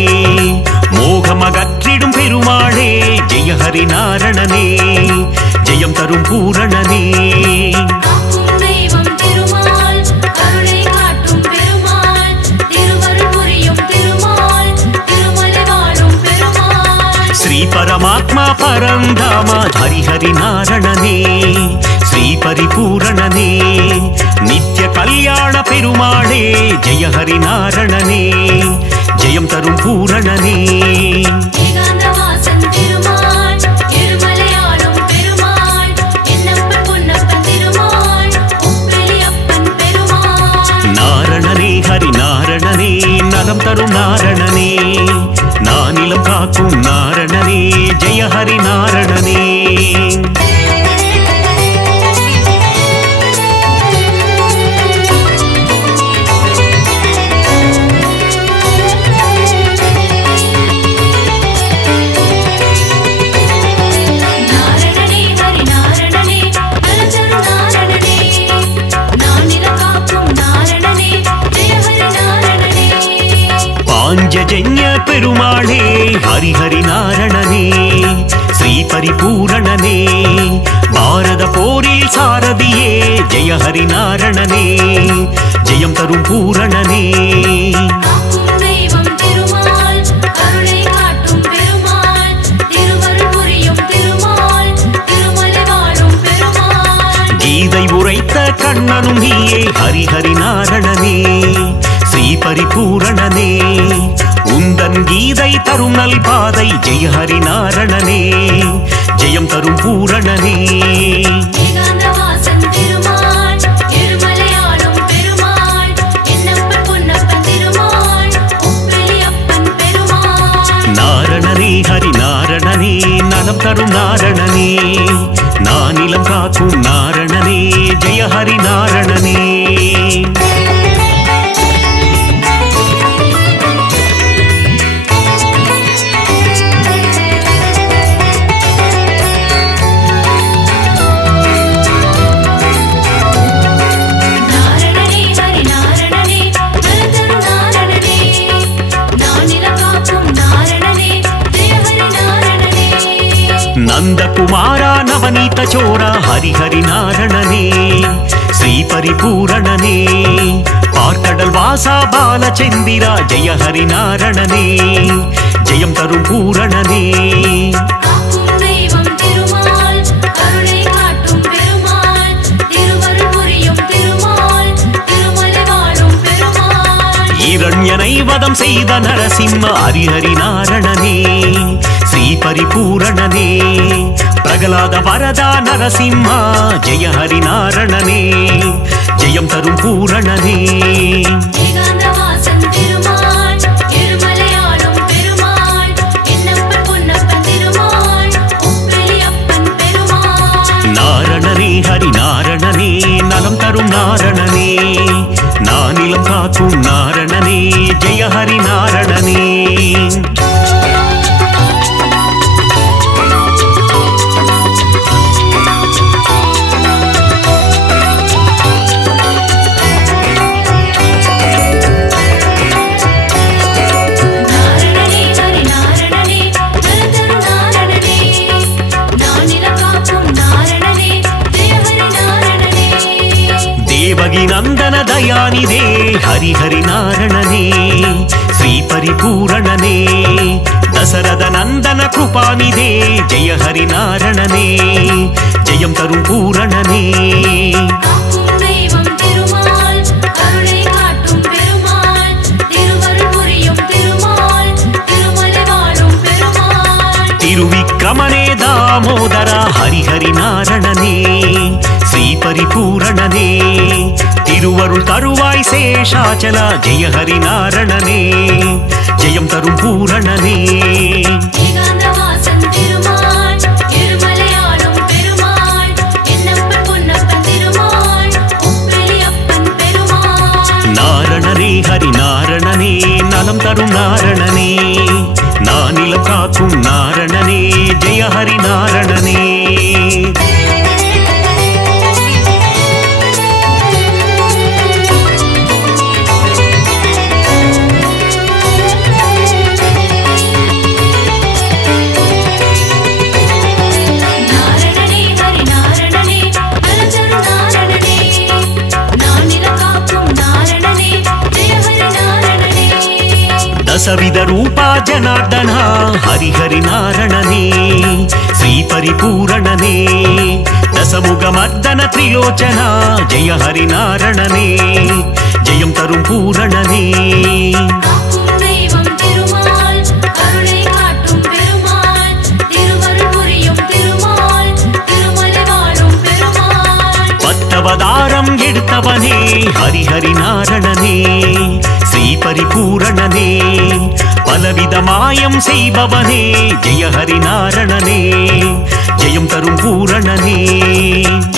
மோகமகற்றிடும் பெருமாளே ஜெய ஹரிநாரணனே ஜெயம் தரும் பூரணனே காக்கும் தெய்வம் திருமால் கருணை காட்டும் பெருமாள் திருவருள் புரியும் திருமால் திருமலை வாழும் பெருமாள் ஸ்ரீ பரமாத்மா பரந்தாமா ஹரிஹரிநாரணனே ஸ்ரீ பரிபூரணனே நித்ய கல்யாண பெருமாளே ஜெய ஹரிநாரணனே ஜெயம் தரும் பூரணனே ஏகாந்தவாசன் திருமால் எருமலையாளும் பெருமாள் என்னப்பன் பொன்னப்பன் திருமால் உப்பிலியப்பன் பெருமாள் நாரணனே ஹரிநாரணனே நலம் தரும் நாரணனே நானிலம் காக்கும் நாரணனே ஜெய ஹரிநாரணனே நாரணனே ஹரிநாரணனே நலந்தரும் நாரணனே நானிலம் காக்கும் நாரணனே ஜெய ஹரிநாரணனே பாஞ்சஜன்ய பெருமாளே ஹரிஹரிநாரணனே ஸ்ரீ பரிபூரணனே பாரத போரில் சாரதியே ஜெய ஹரிநாரணனே ஜெயம் தரும் பூரணனே காக்கும் தெய்வம் திருமால் கருணை காட்டும் பெருமாள் திருவருள் புரியும் திருமால் திருமலை வாழும் பெருமாள் கீதை உரைத்த கண்ணனும் நீயே ஹரிஹரிநாரணனே ஸ்ரீ பரிபூரணனே உந்தன் கீதை தரும் நல் பாதை ஜெய ஹரிநாரணனே ஜெயம் தரும் பூரணனே ஏகாந்தவாசன் திருமால் எருமலையாளும் பெருமாள் என்னப்பன் பொன்னப்பன் திருமால் உப்பிலியப்பன் பெருமாள் நாரணனே ஹரிநாரணனே நலம் தரும் நாரணனே நானிலம் காக்கும் நாரணனே ஜெய ஹரிநாரணனே நாரணனே ஹரிநாரணனே நலந்தரும் நாரணனே நானிலம் காக்கும் நாரணனே ஜெய ஹரிநாரணனே நந்தகுமாரா நவநீத சோரா ஹரிஹரிநாரணனே ஸ்ரீ பரிபூரணனே பார்க்கடல் வாசா பாலச்சந்திரா ஜெய ஹரிநாரணனே ஜெயம் தரும் பூரணனே காக்கும் தெய்வம் திருமால் கருணை காட்டும் பெருமாள் திருவருள் புரியும் திருமால் திருமலை வாழும் பெருமாள் இரண்யனை வதம் செய்த நரசிம்ம ஹரிஹரிநாரணனே ஸ்ரீ பரிபூரணனே பிரகலாத வரதா நரசிம்மா ஜெய ஹரிநாரணனே ஜெயம் தரும் பூரணனே ஏகாந்தவாசன் திருமால் எருமலையாளும் பெருமாள் என்னப்பன் பொன்னப்பன் திருமால் உப்பிலியப்பன் பெருமாள் நாரணனே ஹரிநாரணனே நலம் தரும் நாரணனே நானிலம் காக்கும் நாரணனே ஜெய ஹரிநாரணனே ದೇವಗಿ ನಂದನ ದಯಾನಿಧೇ ಹರಿಹರಿ ನಾರಣನೇ ಶ್ರೀ ಪರಿಪೂರಣನೇ ದಸರದ ನಂದನ ಕೃಪಾನಿಧೇ ಜಯ ಹರಿ ನಾರಣನೇ ஜெயம் தரும் பூரணனே காக்கும் தெய்வம் திருமால் கருணை காட்டும் பெருமாள் திருவருள் புரியும் திருமால் திருமலை வாழும் பெருமாள் திருவிக்கிரமனே தாமோதர ஹரிஹரி நாரணனே ஸ்ரீ பரிபூரணனே திருவருள் தருவாய் சேஷாச்சல ஜெய ஹரி நாரணனே ஜெயம் தரும் பூரணனே ஏகாந்தவாசன் திருமால் இருமலையாளும் பெருமாள் என்னப்பன் பொன்னப்பன் திருமாள் உப்பிலியப்பன் பெருமாள் நாரணனே ஹரி நாரணனே நலம் தரும் நாரணனே நானிலம் காக்கும் நாரணனே ஜெய ஹரி நாரணனே நாரணனே ஹரி நாரணனே நலந்தரு நாரணனே நானிலம் காக்கும் நாரணனே ஜெய ஹரி நாரணனே ದಸವಿಧ ರೂಪ ಜನಾರ್ದನ ಹರಿಹರಿ ನಾರಣನೇ ಶ್ರೀ ಪರಿಪೂರಣನೇ ದಸಮುಗ ಮರ್ದನ ತ್ರಿಲೋಚನ ಜಯ ಹರಿ ನಾರಣನೇ ಜಯಂ ತರುಂ பூரணனே காக்கும் தெய்வம் திருமால் கருணை காட்டும் பெருமாள் திருவருள் புரியும் திருமால் திருமலை வாழும் பெருமாள் பத்தவதாரம் எடுத்தவனே ஹரிஹரி நாரணனே ஸ்ரீ பரிபூரணனே பலவித மாயம் செய்பவனே ஜெய ஹரி நாரணனே ஜெயம் தரும் பூரணனே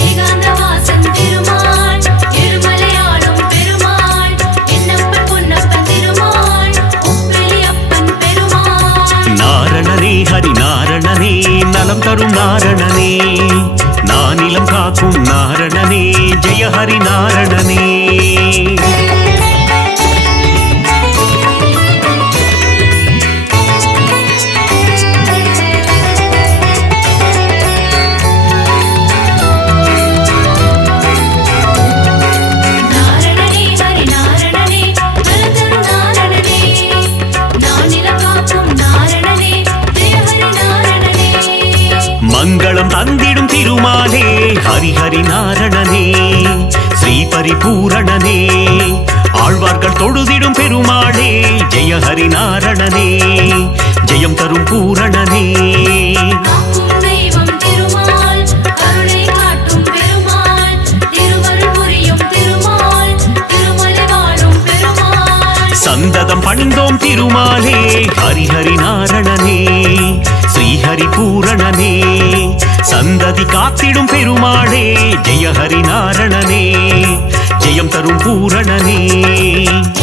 ஏகாந்தவாசன் திருமால் இருமலையாளும் பெருமாள் என்னப்பன் பொன்னப்பன் திருமாள் உப்பிலியப்பன் பெருமாள் நாரணனே ஹரி நாரணனே நலம் தரும் நாரணனே நானிலம் காக்கும் நாரணனே ஜெய ஹரி நாரணனே நாரணனே ஹரி நாரணனே நலந்தரு நாரணனே நானிலம் காக்கும் நாரணனே ஜெய ஹரி நாரணனே மங்களம் தந்திடும் திருமாலே ஹரிஹரி நாரணனே ஸ்ரீ பரிபூரணனே ஆழ்வார்கள் தொழுதிடும் பெருமாளே ஜெய ஹரி நாரணனே ஜெயம் தரும் பூரணனே காக்கும் தெய்வம் திருமால் கருணை காட்டும் பெருமாள் திருவருள் புரியும் திருமால் திருமலை வாழும் பெருமாள் சந்ததம் பணிந்தோம் திருமாலே ஹரிஹரி நாரணனே ஸ்ரீஹரி பூரணனே சந்ததி காத்திடும் பெருமாளே ஜெய ஹரி நாரணனே ஜெயம் தரும் பூரணனே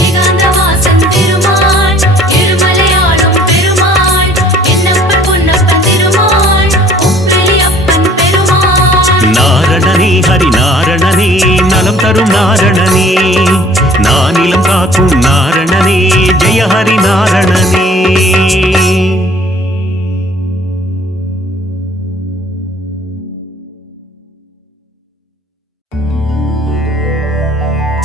ஏகாந்தவாசன் திருமால் இருமலையாளும் பெருமாள் என்னப்பன் பொன்னப்பன் திருமாள் உப்பிலியப்பன் பெருமாள் நாரணனே ஹரி நாரணனே நலம் தரும் நாரணனே நானிலம் காக்கும் நாரணனே ஜெய ஹரி நாரணனே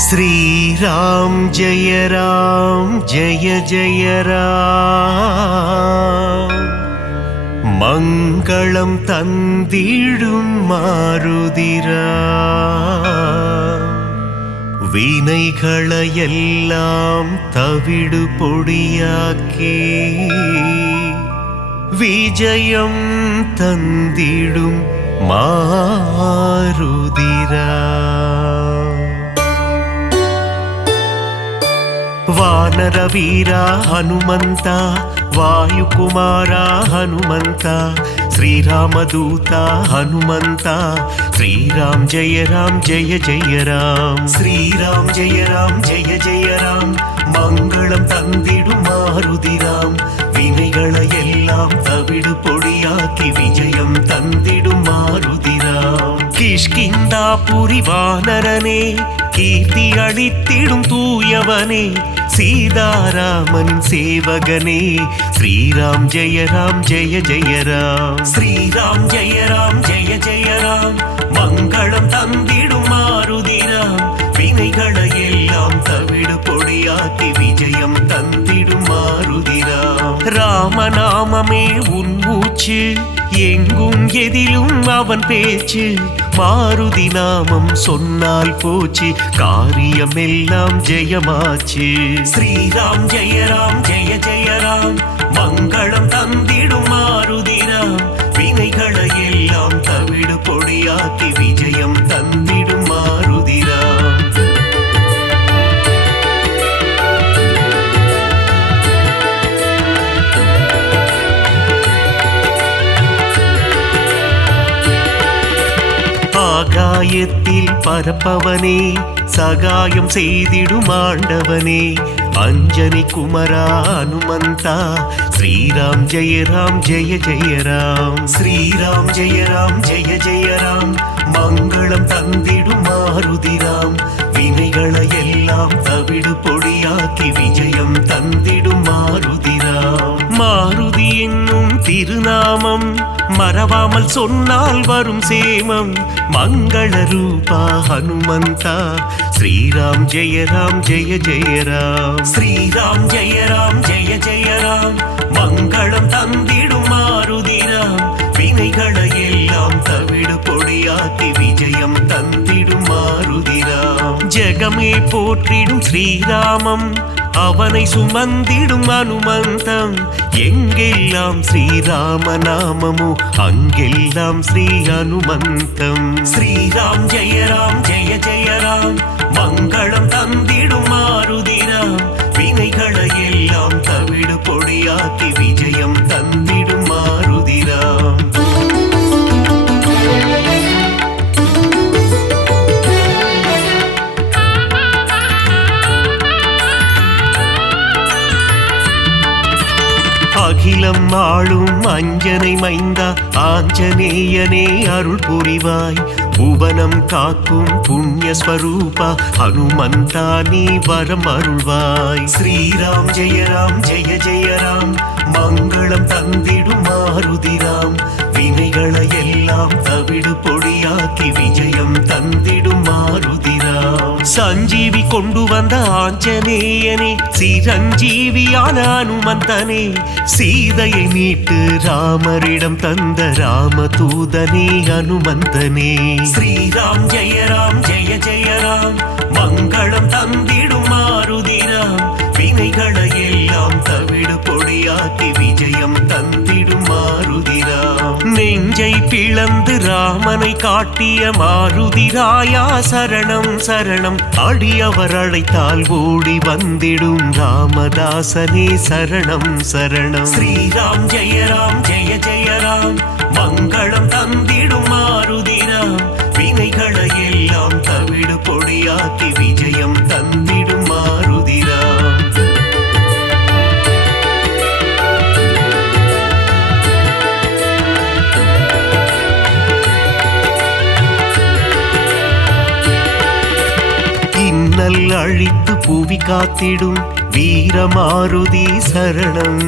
ஸ்ரீராம் ஜெய ராம் ஜெய ஜெய ராம் மங்களம் தந்திடும் மாருதிரா வினைகளையெல்லாம் தவிடு பொடியாக்கே விஜயம் தந்திடும் மாருதிரா ವಾನರ ವೀರ ಹನುಮಂತ ವಾಯುಕುಮಾರ ಹನುಮಂತ ಶ್ರೀರಾಮದೂತ ಹನುಮಂತ ಶ್ರೀರಾಮ್ ಜಯ ರಾಮ್ ಜಯ ಜಯ ರಾಮ್ ಶ್ರೀರಾಮ್ ಜಯ ರಾಮ್ ಜಯ ಜಯ ರಾಮ್ மங்களம் தந்திடும் மாருதிராம் வினைகளை எல்லாம் தவிடு பொடியாக்கி விஜயம் தந்திடும் மாருதிராம் கிஷ்கிந்தா புரிவானரனே கீர்த்தி அளித்திடும் தூயவனே சீதாராமன் சேவகனே ஸ்ரீராம் ஜெய ராம் ஜெய ஜெய ராம் ஸ்ரீராம் ஜெய ராம் ஜெய ஜெய ராம் மங்களம் தந்திடும் மாருதிராம் வினைகளை எல்லாம் தவிடு பொடியாக்கி விஜயம் தந்திடும் மாருதிராம். ராமநாமமே உன் மூச்சு, எங்கும் எதிலும் அவன் பேச்சு. மாருதி நாமம் சொன்னால் போச்சு, காரியமெல்லாம் ஜெயமாச்சு. ஸ்ரீராம் ஜெய ராம் ஜெய ஜெய ராம், மங்களம் தந்திடும் மாருதிராம். வினைகளை எல்லாம் தவிடு பொடியாக்கி விஜயம் தந்திடும் மாருதிராம். ஆகாயத்தில் பரப்பவனே, சகாயம் செய்திடும் ஆண்டவனே. அஞ்சனி குமரா அனுமந்தா, ஸ்ரீராம் ஜெய ராம் ஜெய ஜெய ராம். ஸ்ரீராம் ஜெய ராம் ஜெய ஜெய ராம், மங்களம் தந்திடும் மாருதிராம். வினைகளை எல்லாம் தவிடு பொடியாக்கி விஜயம் தந்திடும் மாருதிராம். மாருதி என்னும் திருநாமம் மறவாமல் சொன்னால் வரும் சேமம். மங்கள ரூபா ஹனுமந்தா, ஸ்ரீராம் ஜெய ராம் ஜெய ஜெய ராம். ஸ்ரீராம் ஜெய ராம் ஜெய ஜெய ராம், மங்களம் தந்திடும் மாருதிராம். வினைகளை எல்லாம் தவிடு பொடியாக்கி விஜயம் தந்திடும் மாருதிராம். ஜெகமே போற்றிடும் ஸ்ரீராமம், அவனை சுமந்திடும் அனுமந்தம். எங்கெல்லாம் ஸ்ரீராம நாமமோ அங்கெல்லாம் ஸ்ரீ அனுமந்தம். ஸ்ரீராம் ஜெய ராம் ஜெய ஜெய ராம், மங்களம் தந்திடும் மாருதிராம். வினைகளை எல்லாம் தவிடு பொடியாக்கி விஜயம் தந்திடும் மாருதிராம். அகிலம் ஆளும் அஞ்சனை மைந்தா, ஆஞ்சநேயனே அருள் புரிவாய். புவனம் காக்கும் புண்ணியஸ்வரூபா, ஹனுமந்தா நீ வரம் அருள்வாய். ஸ்ரீராம் ஜெய ராம் ஜெய ஜெய ராம், மங்களம் தந்திடும் மாருதிராம். வினைகளை எல்லாம் தவிடு பொடியாக்கி விஜயம் தந்திடும் மாருதிராம். சஞ்சீவி கொண்டு வந்த ஆஞ்சநேயனே, சிரஞ்சீவியான அனுமந்தனே. சீதையை மீட்டு ராமரிடம் தந்த ராமதூதனே அனுமந்தனே. ஸ்ரீராம் ஜெய ராம் ஜெய ஜெய ராம், மங்களம் தந்திடும் மாருதிராம். வினைகளை எல்லாம் தவிடு பொடியாக்கி விஜயம் தந்திடும் மாருதிராம். நெஞ்சை பிளந்து ராமனை காட்டிய மாருதிராயா சரணம் சரணம். அடியவர் அழைத்தால் ஓடி வந்திடும் ராமதாசனே சரணம் சரணம். ஸ்ரீராம் ஜெய ராம் ஜெய ஜெய ராம், மங்களம் தந்திடும் மாருதிராம். வினைகளை எல்லாம் தவிடு பொடியாக்கி விஜயம் தந்திடும் மாருதிராம். இன்னல் அழித்து புவி காத்திடும் வீரமாருதி சரணம்.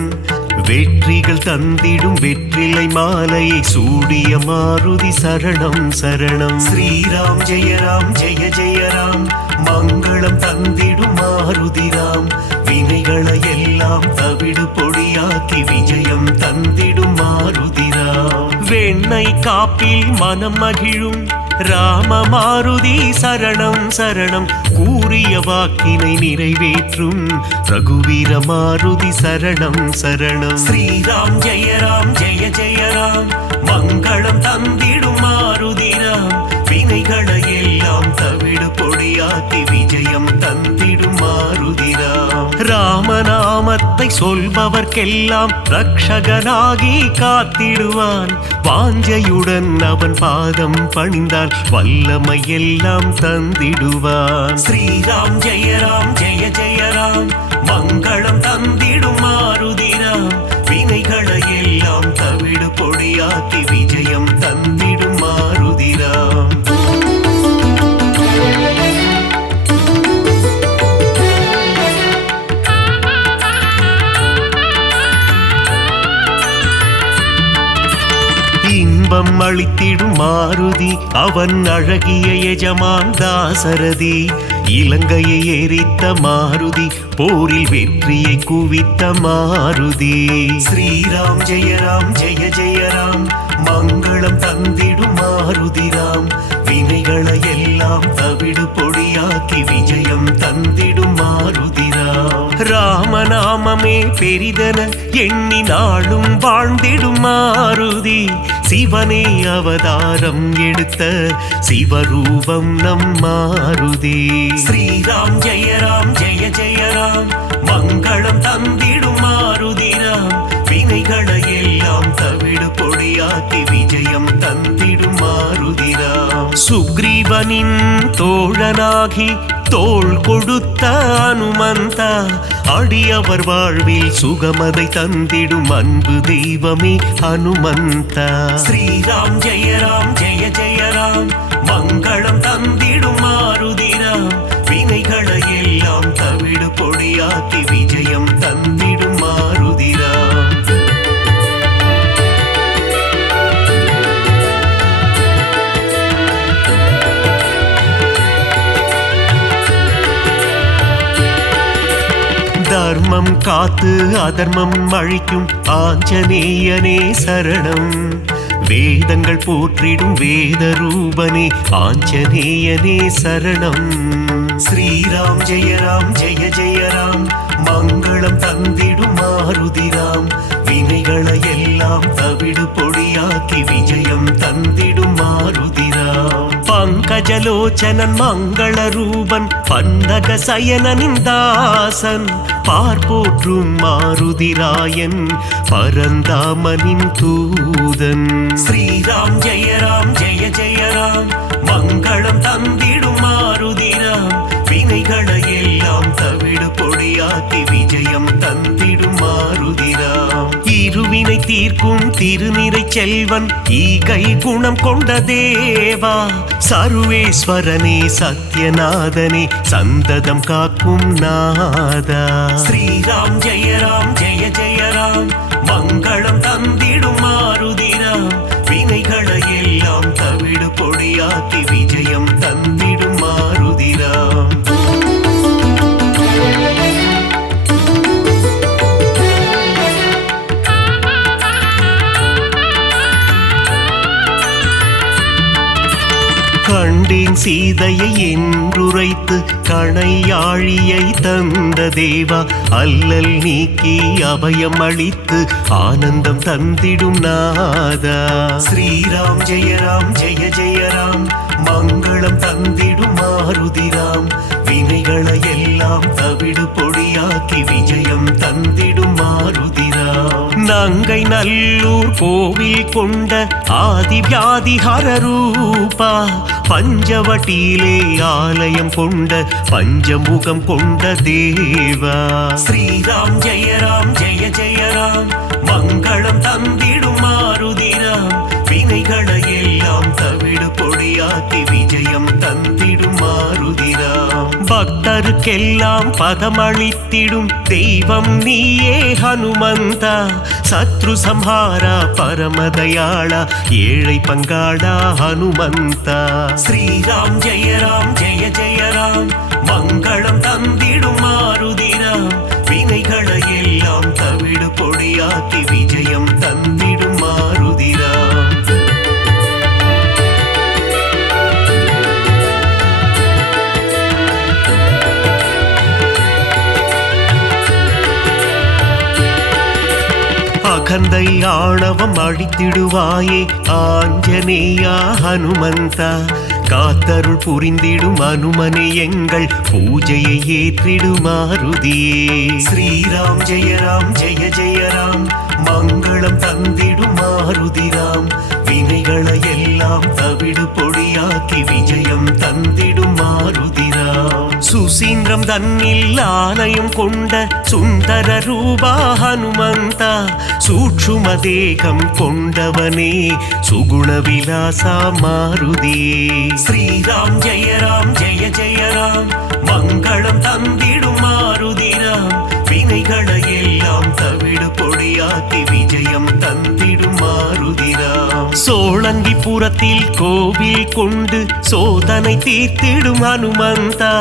வெற்றிகள் தந்திடும் வெற்றிலை மாலையை சூடிய மாருதி சரணம் சரணம். ஸ்ரீராம் ஜெய ராம் ஜெய ஜெய ராம், மங்களம் தந்திடும் மாருதிராம். வினைகளை எல்லாம் தவிடு பொடியாக்கி விஜயம் தந்திடும் மாருதிராம். வெண்ணை காப்பில் மனம் மகிழும் ராம மாருதி சரணம் சரணம். கூறிய வாக்கினை நிறைவேற்றும் ரகுவீர மாருதி சரணம் சரணம். ஸ்ரீராம் ஜெய ராம் ஜெய ஜெய ராம், மங்களம் தந்திடும் மாருதிராம். வினைகளை எல்லாம் தவிடு பொடியாக்கி விஜயம் தந்திடும் மாருதிராம். ராமநாமத்தை சொல்பவர்க்கெல்லாம் ரக்ஷகனாகி காத்திடுவான். வாஞ்சையுடன் அவன் பாதம் பணிந்தால் வல்லமை எல்லாம் தந்திடுவான். ஸ்ரீராம் ஜெய ராம் ஜெய ஜெய ராம், மங்களம் தந்திடும் மாருதிராம். வினைகளை எல்லாம் தவிடு பொடியாக்கி விஜயம் தந்திடும் மாருதிராம். இன்பம் அளித்திடும் மாருதி, அவன் அழகிய எஜமான் தாசரதி. இலங்கையை எரித்த மாருதி, போரில் வெற்றியை குவித்த மாருதி. ஸ்ரீராம் ஜெய ராம் ஜெய ஜெய ராம், மங்களம் தந்திடும் மாருதிராம். வினைகளை எல்லாம் தவிடு பொடியாக்கி விஜயம் தந்திடும் மாருதிராம். ராமநாமமே பெரிதென எண்ணி நாளும் வாழ்ந்திடும் மாருதி. சிவனே அவதாரம் எடுத்த சிவரூபம் நம் மாருதி. ஸ்ரீராம் ஜெய ராம் ஜெய ஜெய ராம், மங்களம் தந்திடும் மாருதிராம். வினைகளை எல்லாம் தவிடு பொடியாக்கி விஜயம் தந்திடும் மாருதிராம். சுக்ரீவனின் தோழனாகி தோள் கொடுத்த அனுமந்தா, அடியவர் வாழ்வில் சுகமதை தந்திடும் அன்பு தெய்வமே ஹனுமந்தா. ஸ்ரீராம் ஜெய ராம் ஜெய ஜெய ராம், மங்களம் தந்திடும் மாருதிராம். வினைகளை எல்லாம் தவிடு பொடியாக்கி விஜயம் தந்திடும் மாருதிராம். தர்மம் காத்து அதர்மம் அழிக்கும் ஆஞ்சநேயனே சரணம். வேதங்கள் போற்றிடும் வேத ரூபனே ஆஞ்சநேயனே சரணம். ஸ்ரீராம் ஜெய ராம் ஜெய ஜெய ராம், மங்களம் தந்திடும் மாருதிராம். வினைகளை எல்லாம் தவிடு பொடியாக்கி விஜயம் தந்திடும் மாருதிராம். பங்கஜலோச்சனன் மங்கள ரூபன், பந்தக சயனனின் தாசன். பார்ப்போற்றும் மாருதிராயன், பரந்தாமனின் தூதன். ஸ்ரீராம் ஜெய ராம் ஜெய ஜெய ராம், மங்களம் தந்திடும் மாருதிராம். வினைகளை எல்லாம் தவிடு பொடியாக்கி விஜயம் தந்திடும் மாருதிராம். இருவினை தீர்க்கும் திருநிறை செல்வன், ஈகை குணம் கொண்ட தேவா. சர்வேஸ்வரனே சத்யநாதனே, சந்ததம் காக்கும் நாதா. ஸ்ரீராம் ஜெய ராம் ஜெய ஜெய ராம், மங்களம் தந்திடும் மாருதிராம். வினைகளை எல்லாம் தவிடு பொடியாக்கி விஜயம் தந்திடும் மாருதிராம். கண்டேன் சீதையை என்றுரைத்து கணையாழியை தந்த தேவா. அல்லல் நீக்கி அபயம் அளித்து ஆனந்தம் தந்திடும் நாதா. ஸ்ரீராம் ஜெய ராம் ஜெய ஜெய ராம், மங்களம் தந்திடும் மாருதிராம். வினைகளை எல்லாம் தவிடு பொடியாக்கி விஜயம் தந்திடும் மாருதிராம். நங்கை நல்லூர் கோவில் கொண்ட ஆதிவியாதிஹர ரூபா. பஞ்சவட்டியிலே ஆலயம் கொண்ட பஞ்சமுகம் கொண்ட தேவா. ஸ்ரீராம் ஜெய ராம் ஜெய ஜெய ராம், மங்களம் தந்திடும் மாருதிராம். வினைகளை எல்லாம் தவிடு பொடியாக்கி விஜயம் தந்திடும் மாருதிராம். பக்தருக்கெல்லாம் பதமளித்திடும் தெய்வம் நீயே ஹனுமந்தா. சத்ரு சம்ஹாரா பரமதயாளா, ஏழை பங்காளா ஹனுமந்தா. ஸ்ரீராம் ஜெய ராம் ஜெய ஜெய ராம், மங்களம் தந்திடும் மாருதிராம். வினைகளை எல்லாம் தவிடு பொடியாக்கி விஜயம் தந்திடும் மாருதிராம். அகந்தை ஆணவம் அழித்திடுவாயே ஆஞ்சநேயா ஹனுமந்தா. காத்தருள் புரிந்திடும் அனுமனே எங்கள் பூஜையை ஏற்றிடும் மாருதியே. ஸ்ரீராம் ஜெய ராம் ஜெய ஜெய ராம், மங்களம் தந்திடும் மாருதிராம். வினைகளை எல்லாம் தவிடு பொடியாக்கி விஜயம் தந்திடும் மாருதிராம். சுசீந்திரம் தன்னில் ஆலயம் கொண்ட சுந்தர ரூபா ஹனுமந்தா. சூட்சும தேகம் கொண்டவனே சுகுண விலாசா மாருதியே. ஸ்ரீராம் ஜெய ராம் ஜெய ஜெய ராம், மங்களம் தந்திடும் மாருதிராம். வினைகளை எல்லாம் தவிடு பொடியாக்கி விஜயம் தந்திடும் மாருதிராம். சோழங்கிபுரத்தில் கோவில் கொண்டு சோதனை தீர்த்திடும் ஹனுமந்தா,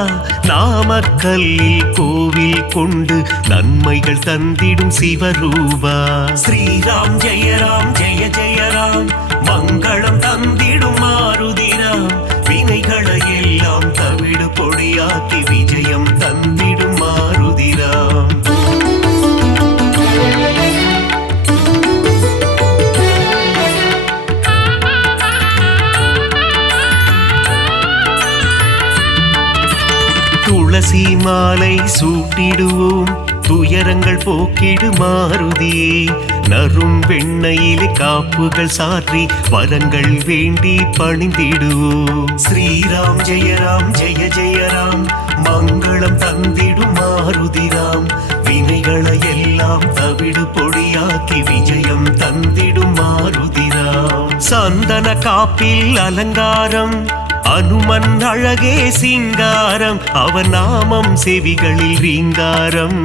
நாமக்கல்லில் கோவில் கொண்டு நன்மைகள் தந்திடும் சிவரூபா. ஸ்ரீராம் ஜெயராம் ஜெய ஜெயராம், மங்களம் தந்திடும் மாருதிராம், வினைகளை எல்லாம் தவிடு பொடியாக்கி விஜயம் தந்திடும் மாருதிராம். துளசி மாலை சூட்டிடுவோம், துயரங்கள் போக்கிடு மாருதியே. நரும் வெண்ணையிலே காப்புகள் சாற்றி வரங்கள் வேண்டி பணிந்திடுவோம். ஸ்ரீராம் ஜெயராம் ஜெய ஜெயராம், மங்களம் தந்திடும் மாருதிராம், வினைகளை எல்லாம் தவிடு பொடியாக்கி விஜயம் தந்திடும் மாருதிராம். சந்தன காப்பில் அலங்காரம், அனுமன் அழகே சிங்காரம், அவன் நாமம் செவிகளில் ரீங்காரம்,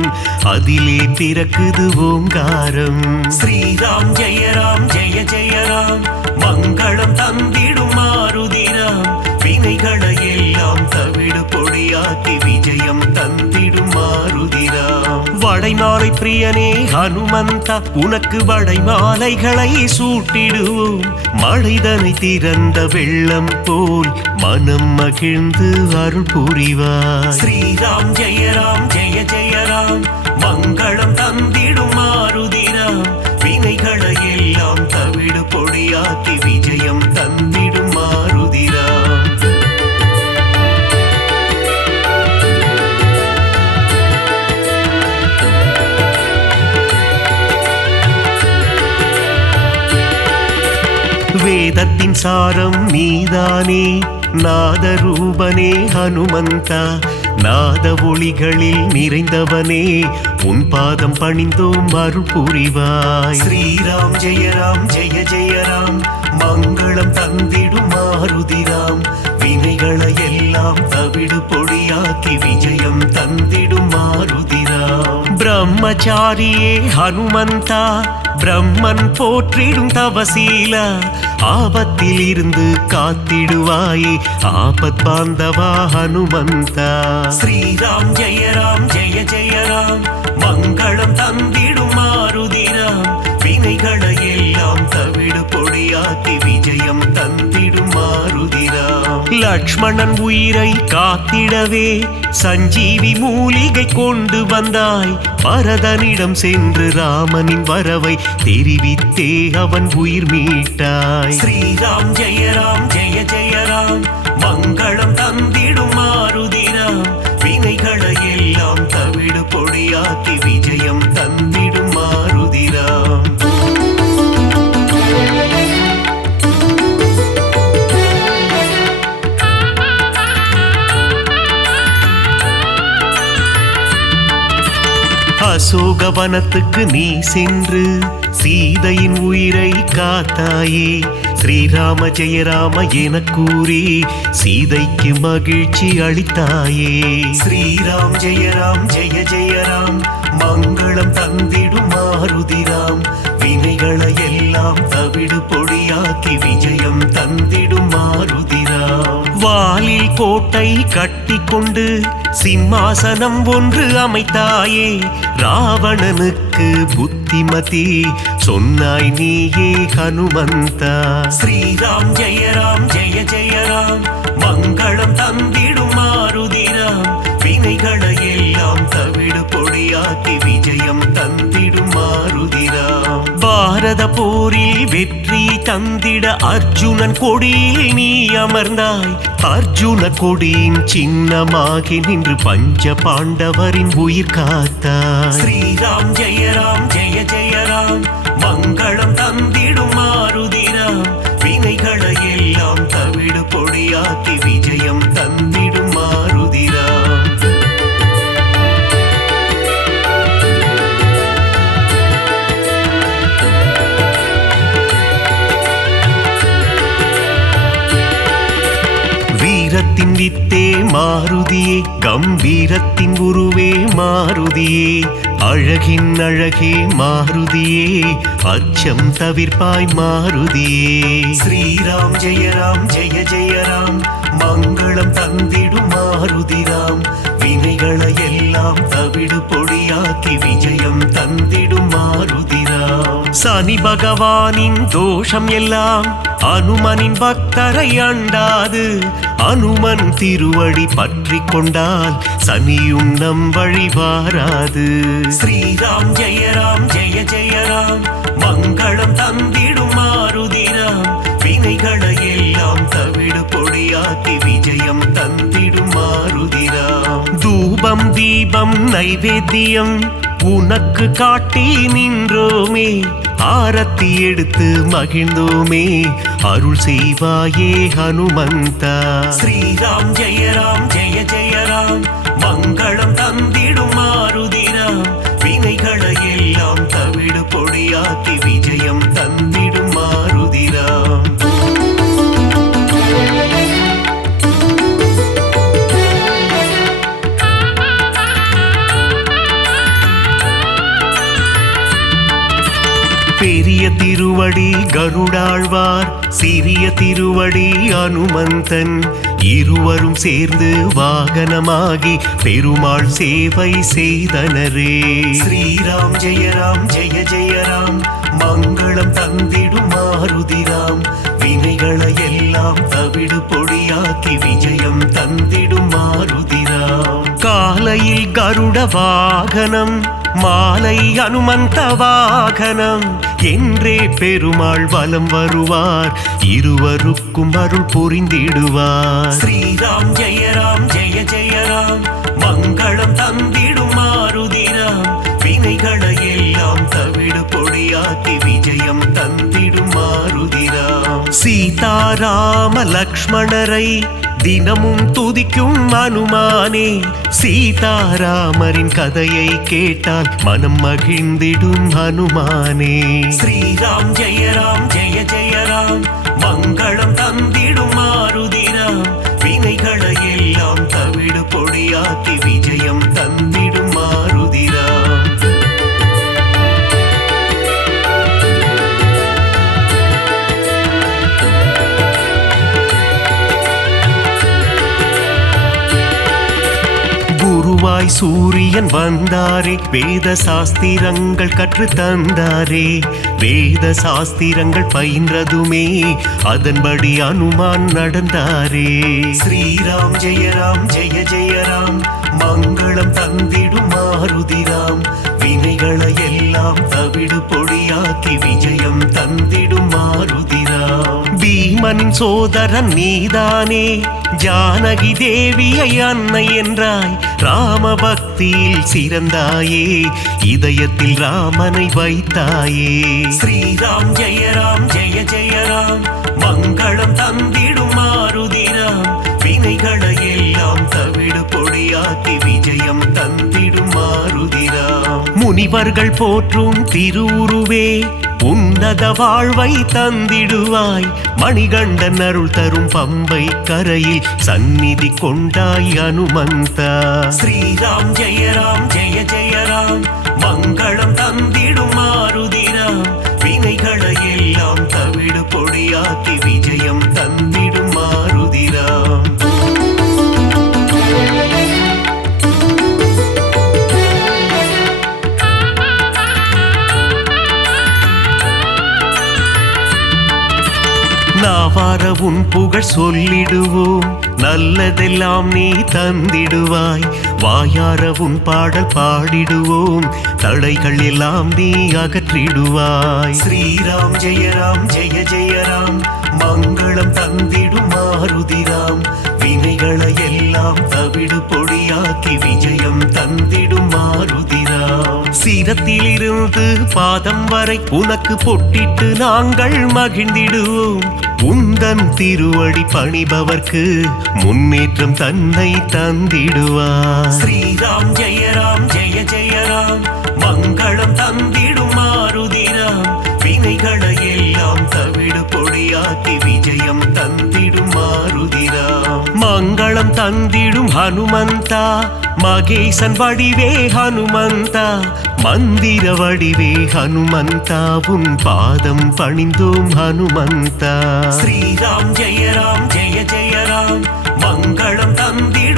அதிலே பிறக்குது ஓங்காரம். ஸ்ரீராம் ஜெயராம் ஜெய ஜெயராம், மங்களம் தந்திடும் மாருதிராம், வினைகளை எல்லாம் தவிடு பொடியாக்கி விஜயம் தந்திடும் மாருதிராம். வடைமாலை பிரியனே ஹனுமந்தா, உனக்கு வடைமாலைகளை சூட்டிடுவோம், மழைதனை திறந்த வெள்ளம் போல் மனம் மகிழ்ந்து அருள் புரிவார். ஸ்ரீராம் ஜெயராம் ஜெய ஜெயராம், மங்களம் தந்திடும் மாருதிராம், வினைகளை எல்லாம் தவிடு பொடியாக்கி விஜயம் தந்திடும் மாருதிராம். வேதத்தின் சாரம் நீதானே, நாதரூபனே ஹனுமந்தா, நாத ஒளிகளில் நிறைந்தவனே, உன் பாதம் பணிந்தோம் அருள் புரிவாய். ஸ்ரீராம் ஜெயராம் ஜெய ஜெயராம், மங்களம் தந்திடும் மாருதிராம், வினைகளை எல்லாம் தவிடு பொடியாக்கி விஜயம் தந்திடும் மாருதிராம். பிரம்மச்சாரியே ஹனுமந்தா, பிரம்மன் போற்றிடும் தவசீலா, ஆபத்தில் இருந்து காத்திடுவாயே ஆபத் பாந்தவா ஹனுமந்தா. ஸ்ரீராம் ஜெயராம் ஜெய ஜெயராம், மங்களம் தந்திடும் மாருதிராம், வினைகளை எல்லாம் தவிடு பொடியாக்கி விஜயம் தந்திடும் மாருதிராம். லக்ஷ்மணன் உயிரை காத்திடவே சஞ்சீவி மூலிகை கொண்டு வந்தாய், பரதனிடம் சென்று ராமனின் வரவை தெரிவித்தே அவன் உயிர் மீட்டாய். ஸ்ரீராம் ஜெயராம் ஜெய ஜெயராம், மங்களம் தந்திடும் மாருதிராம், வினைகளை எல்லாம் தவிடு பொடியாக்கி விஜயம் தந்திடும் மாருதிராம். அசோகவனத்துக்கு நீ சென்று சீதையின் உயிரை காத்தாயே, ஸ்ரீராம ஜெயராம என கூறி சீதைக்கு மகிழ்ச்சி அளித்தாயே. ஸ்ரீராம் ஜெயராம் ஜெய ஜெயராம், மங்களம் தந்திடும் மாருதிராம், வினைகளை எல்லாம் தவிடு பொடியாக்கி விஜயம் தந்திடும் மாருதிராம். வாலில் கோட்டை கட்டி கொண்டு சிம்மாசனம் ஒன்று அமைத்தாயே, ராவணனுக்கு புத்திமதி சொன்னாய் நீயே ஹனுமந்தா. ஸ்ரீராம் ஜெயராம் ஜெய ஜெயராம், மங்களம் தந்திடும் மாருதிராம், வினைகளை எல்லாம் தவிடு பொடியாக்கி விஜயம் தந்திடும் மாருதிராம். பாரத போரில் வெற்றி தந்திட அர்ஜுனன் கொடியில் நீ அமர்ந்தாய், அர்ஜுன கொடியின் சின்னமாகி நின்று பஞ்ச பாண்டவரின் உயிர் காத்தாய். ஸ்ரீராம் ஜெயராம் ஜெய ஜெயராம், மங்களம் தந்திடும் மாருதிராம், வினைகளை எல்லாம் தவிடு பொடியாக்கி விஜயம் தந்திடும் மாருதிராம். வீரத்தின் வித்தே மாருதியே, கம்பீரத்தின் உருவே மாருதியே, அழகின் அழகே மாருதியே அச்சம் தவிர்ப்பாய் மாருதியே ஸ்ரீராம் ஜெய ஜெய ராம் மங்களம் தந்திடும் மாருதிராம் வினைகளை எல்லாம் தவிடு பொடியாக்கி விஜயம் தந்திடும் மாருதிராம் சனி பகவானின் தோஷம் எல்லாம் அனுமனின் பக்தரை அண்டாது அனுமன் திருவடி பற்றி கொண்டால் சனியும் நம் வழி வாராது ஸ்ரீராம் ஜெய ஜெய ராம் மங்களம் தந்திடும் மாருதிராம் வினைகளை எல்லாம் தவிடு பொடியாக்கி விஜயம் தந்திடும் மாருதிராம் தூபம் தீபம் நைவேத்தியம் உனக்கு காட்டி நின்றோமே ஆரத்தி எடுத்து மகிழ்ந்தோமே அருள் செய்வாயே ஹனுமந்தா ஸ்ரீராம் ஜெய ஜெய ராம் மங்களம் தந்திடும் மாருதிராம் வினைகளை எல்லாம் தவிடு பொடியாக்கி விஜயம் தந்திடும் மாருதிராம் பெரிய திருவடி கருடாழ்வார் சிறிய திருவடி அனுமந்தன் இருவரும் சேர்ந்து வாகனமாகி பெருமாள் சேவை செய்தனரே ஸ்ரீராம் ஜெய ஜெய ராம் மங்களம் தந்திடும் மாருதிராம் வினைகளை எல்லாம் தவிடு பொடியாக்கி விஜயம் தந்திடும் மாருதிராம் காலையில் கருட வாகனம் மாலை அனுமந்த வாகனம் என்றே பெருமாள் வலம் வருவார் இருவருக்கும் அருள் புரிந்திடுவார் ஸ்ரீராம் ஜெய ஜெய ராம் மங்களம் தந்திடும் மாருதிராம் வினைகளை எல்லாம் தவிடு பொடியாக்கி விஜயம் தந்திடும் மாருதிராம் சீதாராம லக்ஷ்மணரை தினமும் துதிக்கும் அனுமானே சீதாராமரின் கதையை கேட்டால் மனம் மகிழ்ந்திடும் ஹனுமானே ஸ்ரீராம் ஜெய ஜெய ராம் மங்களம் தந்திடும் மாருதிராம் வினைகளை எல்லாம் தவிடு பொடியாக்கி விஜயம் தந்திடும் மாருதிராம் குருவாய் சூரியன் வந்தாரே வேத சாஸ்திரங்கள் கற்று தந்தாரே வேத சாஸ்திரங்கள் பயின்றதுமே அதன்படி அனுமான் நடந்தாரே ஸ்ரீராம் ஜெய ஜெய ராம் மங்களம் தந்திடும் மாருதிராம் வினைகளை எல்லாம் தவிடு பொடியாக்கி விஜயம் தந்திடும் மாருதிராம் பீமனின் சோதரன் நீதானே ஜானகி தேவியை அன்னை என்றாய் ராம பக்தியில் சிறந்தாயே இதயத்தில் ராமனை வைத்தாயே ஸ்ரீராம் ஜெய ஜெய ராம் மங்களம் தந்திடும் மாருதிராம் வினைகளை எல்லாம் தவிடு பொடியாக்கி விஜயம் தந்திடும் மாருதிராம் முனிவர்கள் போற்றும் திருவுருவே உன்னத வாழ்வை தந்திடுவாய் மணிகண்டன் அருள் தரும் பம்பை கரையில் சந்நிதி கொண்டாய் அனுமந்தா ஸ்ரீராம் ஜெய ராம் மங்களம் தந்திடும் மாருதிராம் வினைகளை எல்லாம் தவிடு பொடியாக்கி விஜயம் தந்திடும் மாருதிராம் நாவார உன் புகழ் சொல்லிடுவோம் நல்லதெல்லாம் நீ தந்திடுவாய் வாயார உன் பாடல் பாடிடுவோம் தடைகள் எல்லாம் நீ அகற்றிடுவாய் ஸ்ரீராம் ஜெய ஜெய ராம் மங்களம் தந்திடும் மாருதிராம் வினைகளை எல்லாம் தவிடு பொடியாக்கி விஜயம் தந்திடும் மாருதிராம் சிரத்திலிருந்து பாதம் வரை உனக்கு பொட்டிட்டு நாங்கள் மகிழ்ந்திடுவோம் உந்தன் திருவடி பணிபவர்க்கு முன்னேற்றம் தன்னை தந்திடுவார் ஸ்ரீராம் ஜெய ஜெய ராம் மங்களம் தந்திடும் மாருதிராம் வினைகளை எல்லாம் தவிடு பொடியாக்கி விஜயம் தந்திடும் மாருதிராம் மங்களம் தந்திடும் ஹனுமந்தா மகேசன் வடிவே ஹனுமந்தா மந்திர வடிவே ஹனுமந்தா உன் பாதம் பணிந்தோம் ஹனுமந்தா ஸ்ரீராம் ஜெய ராம் மங்களம் தந்திடும்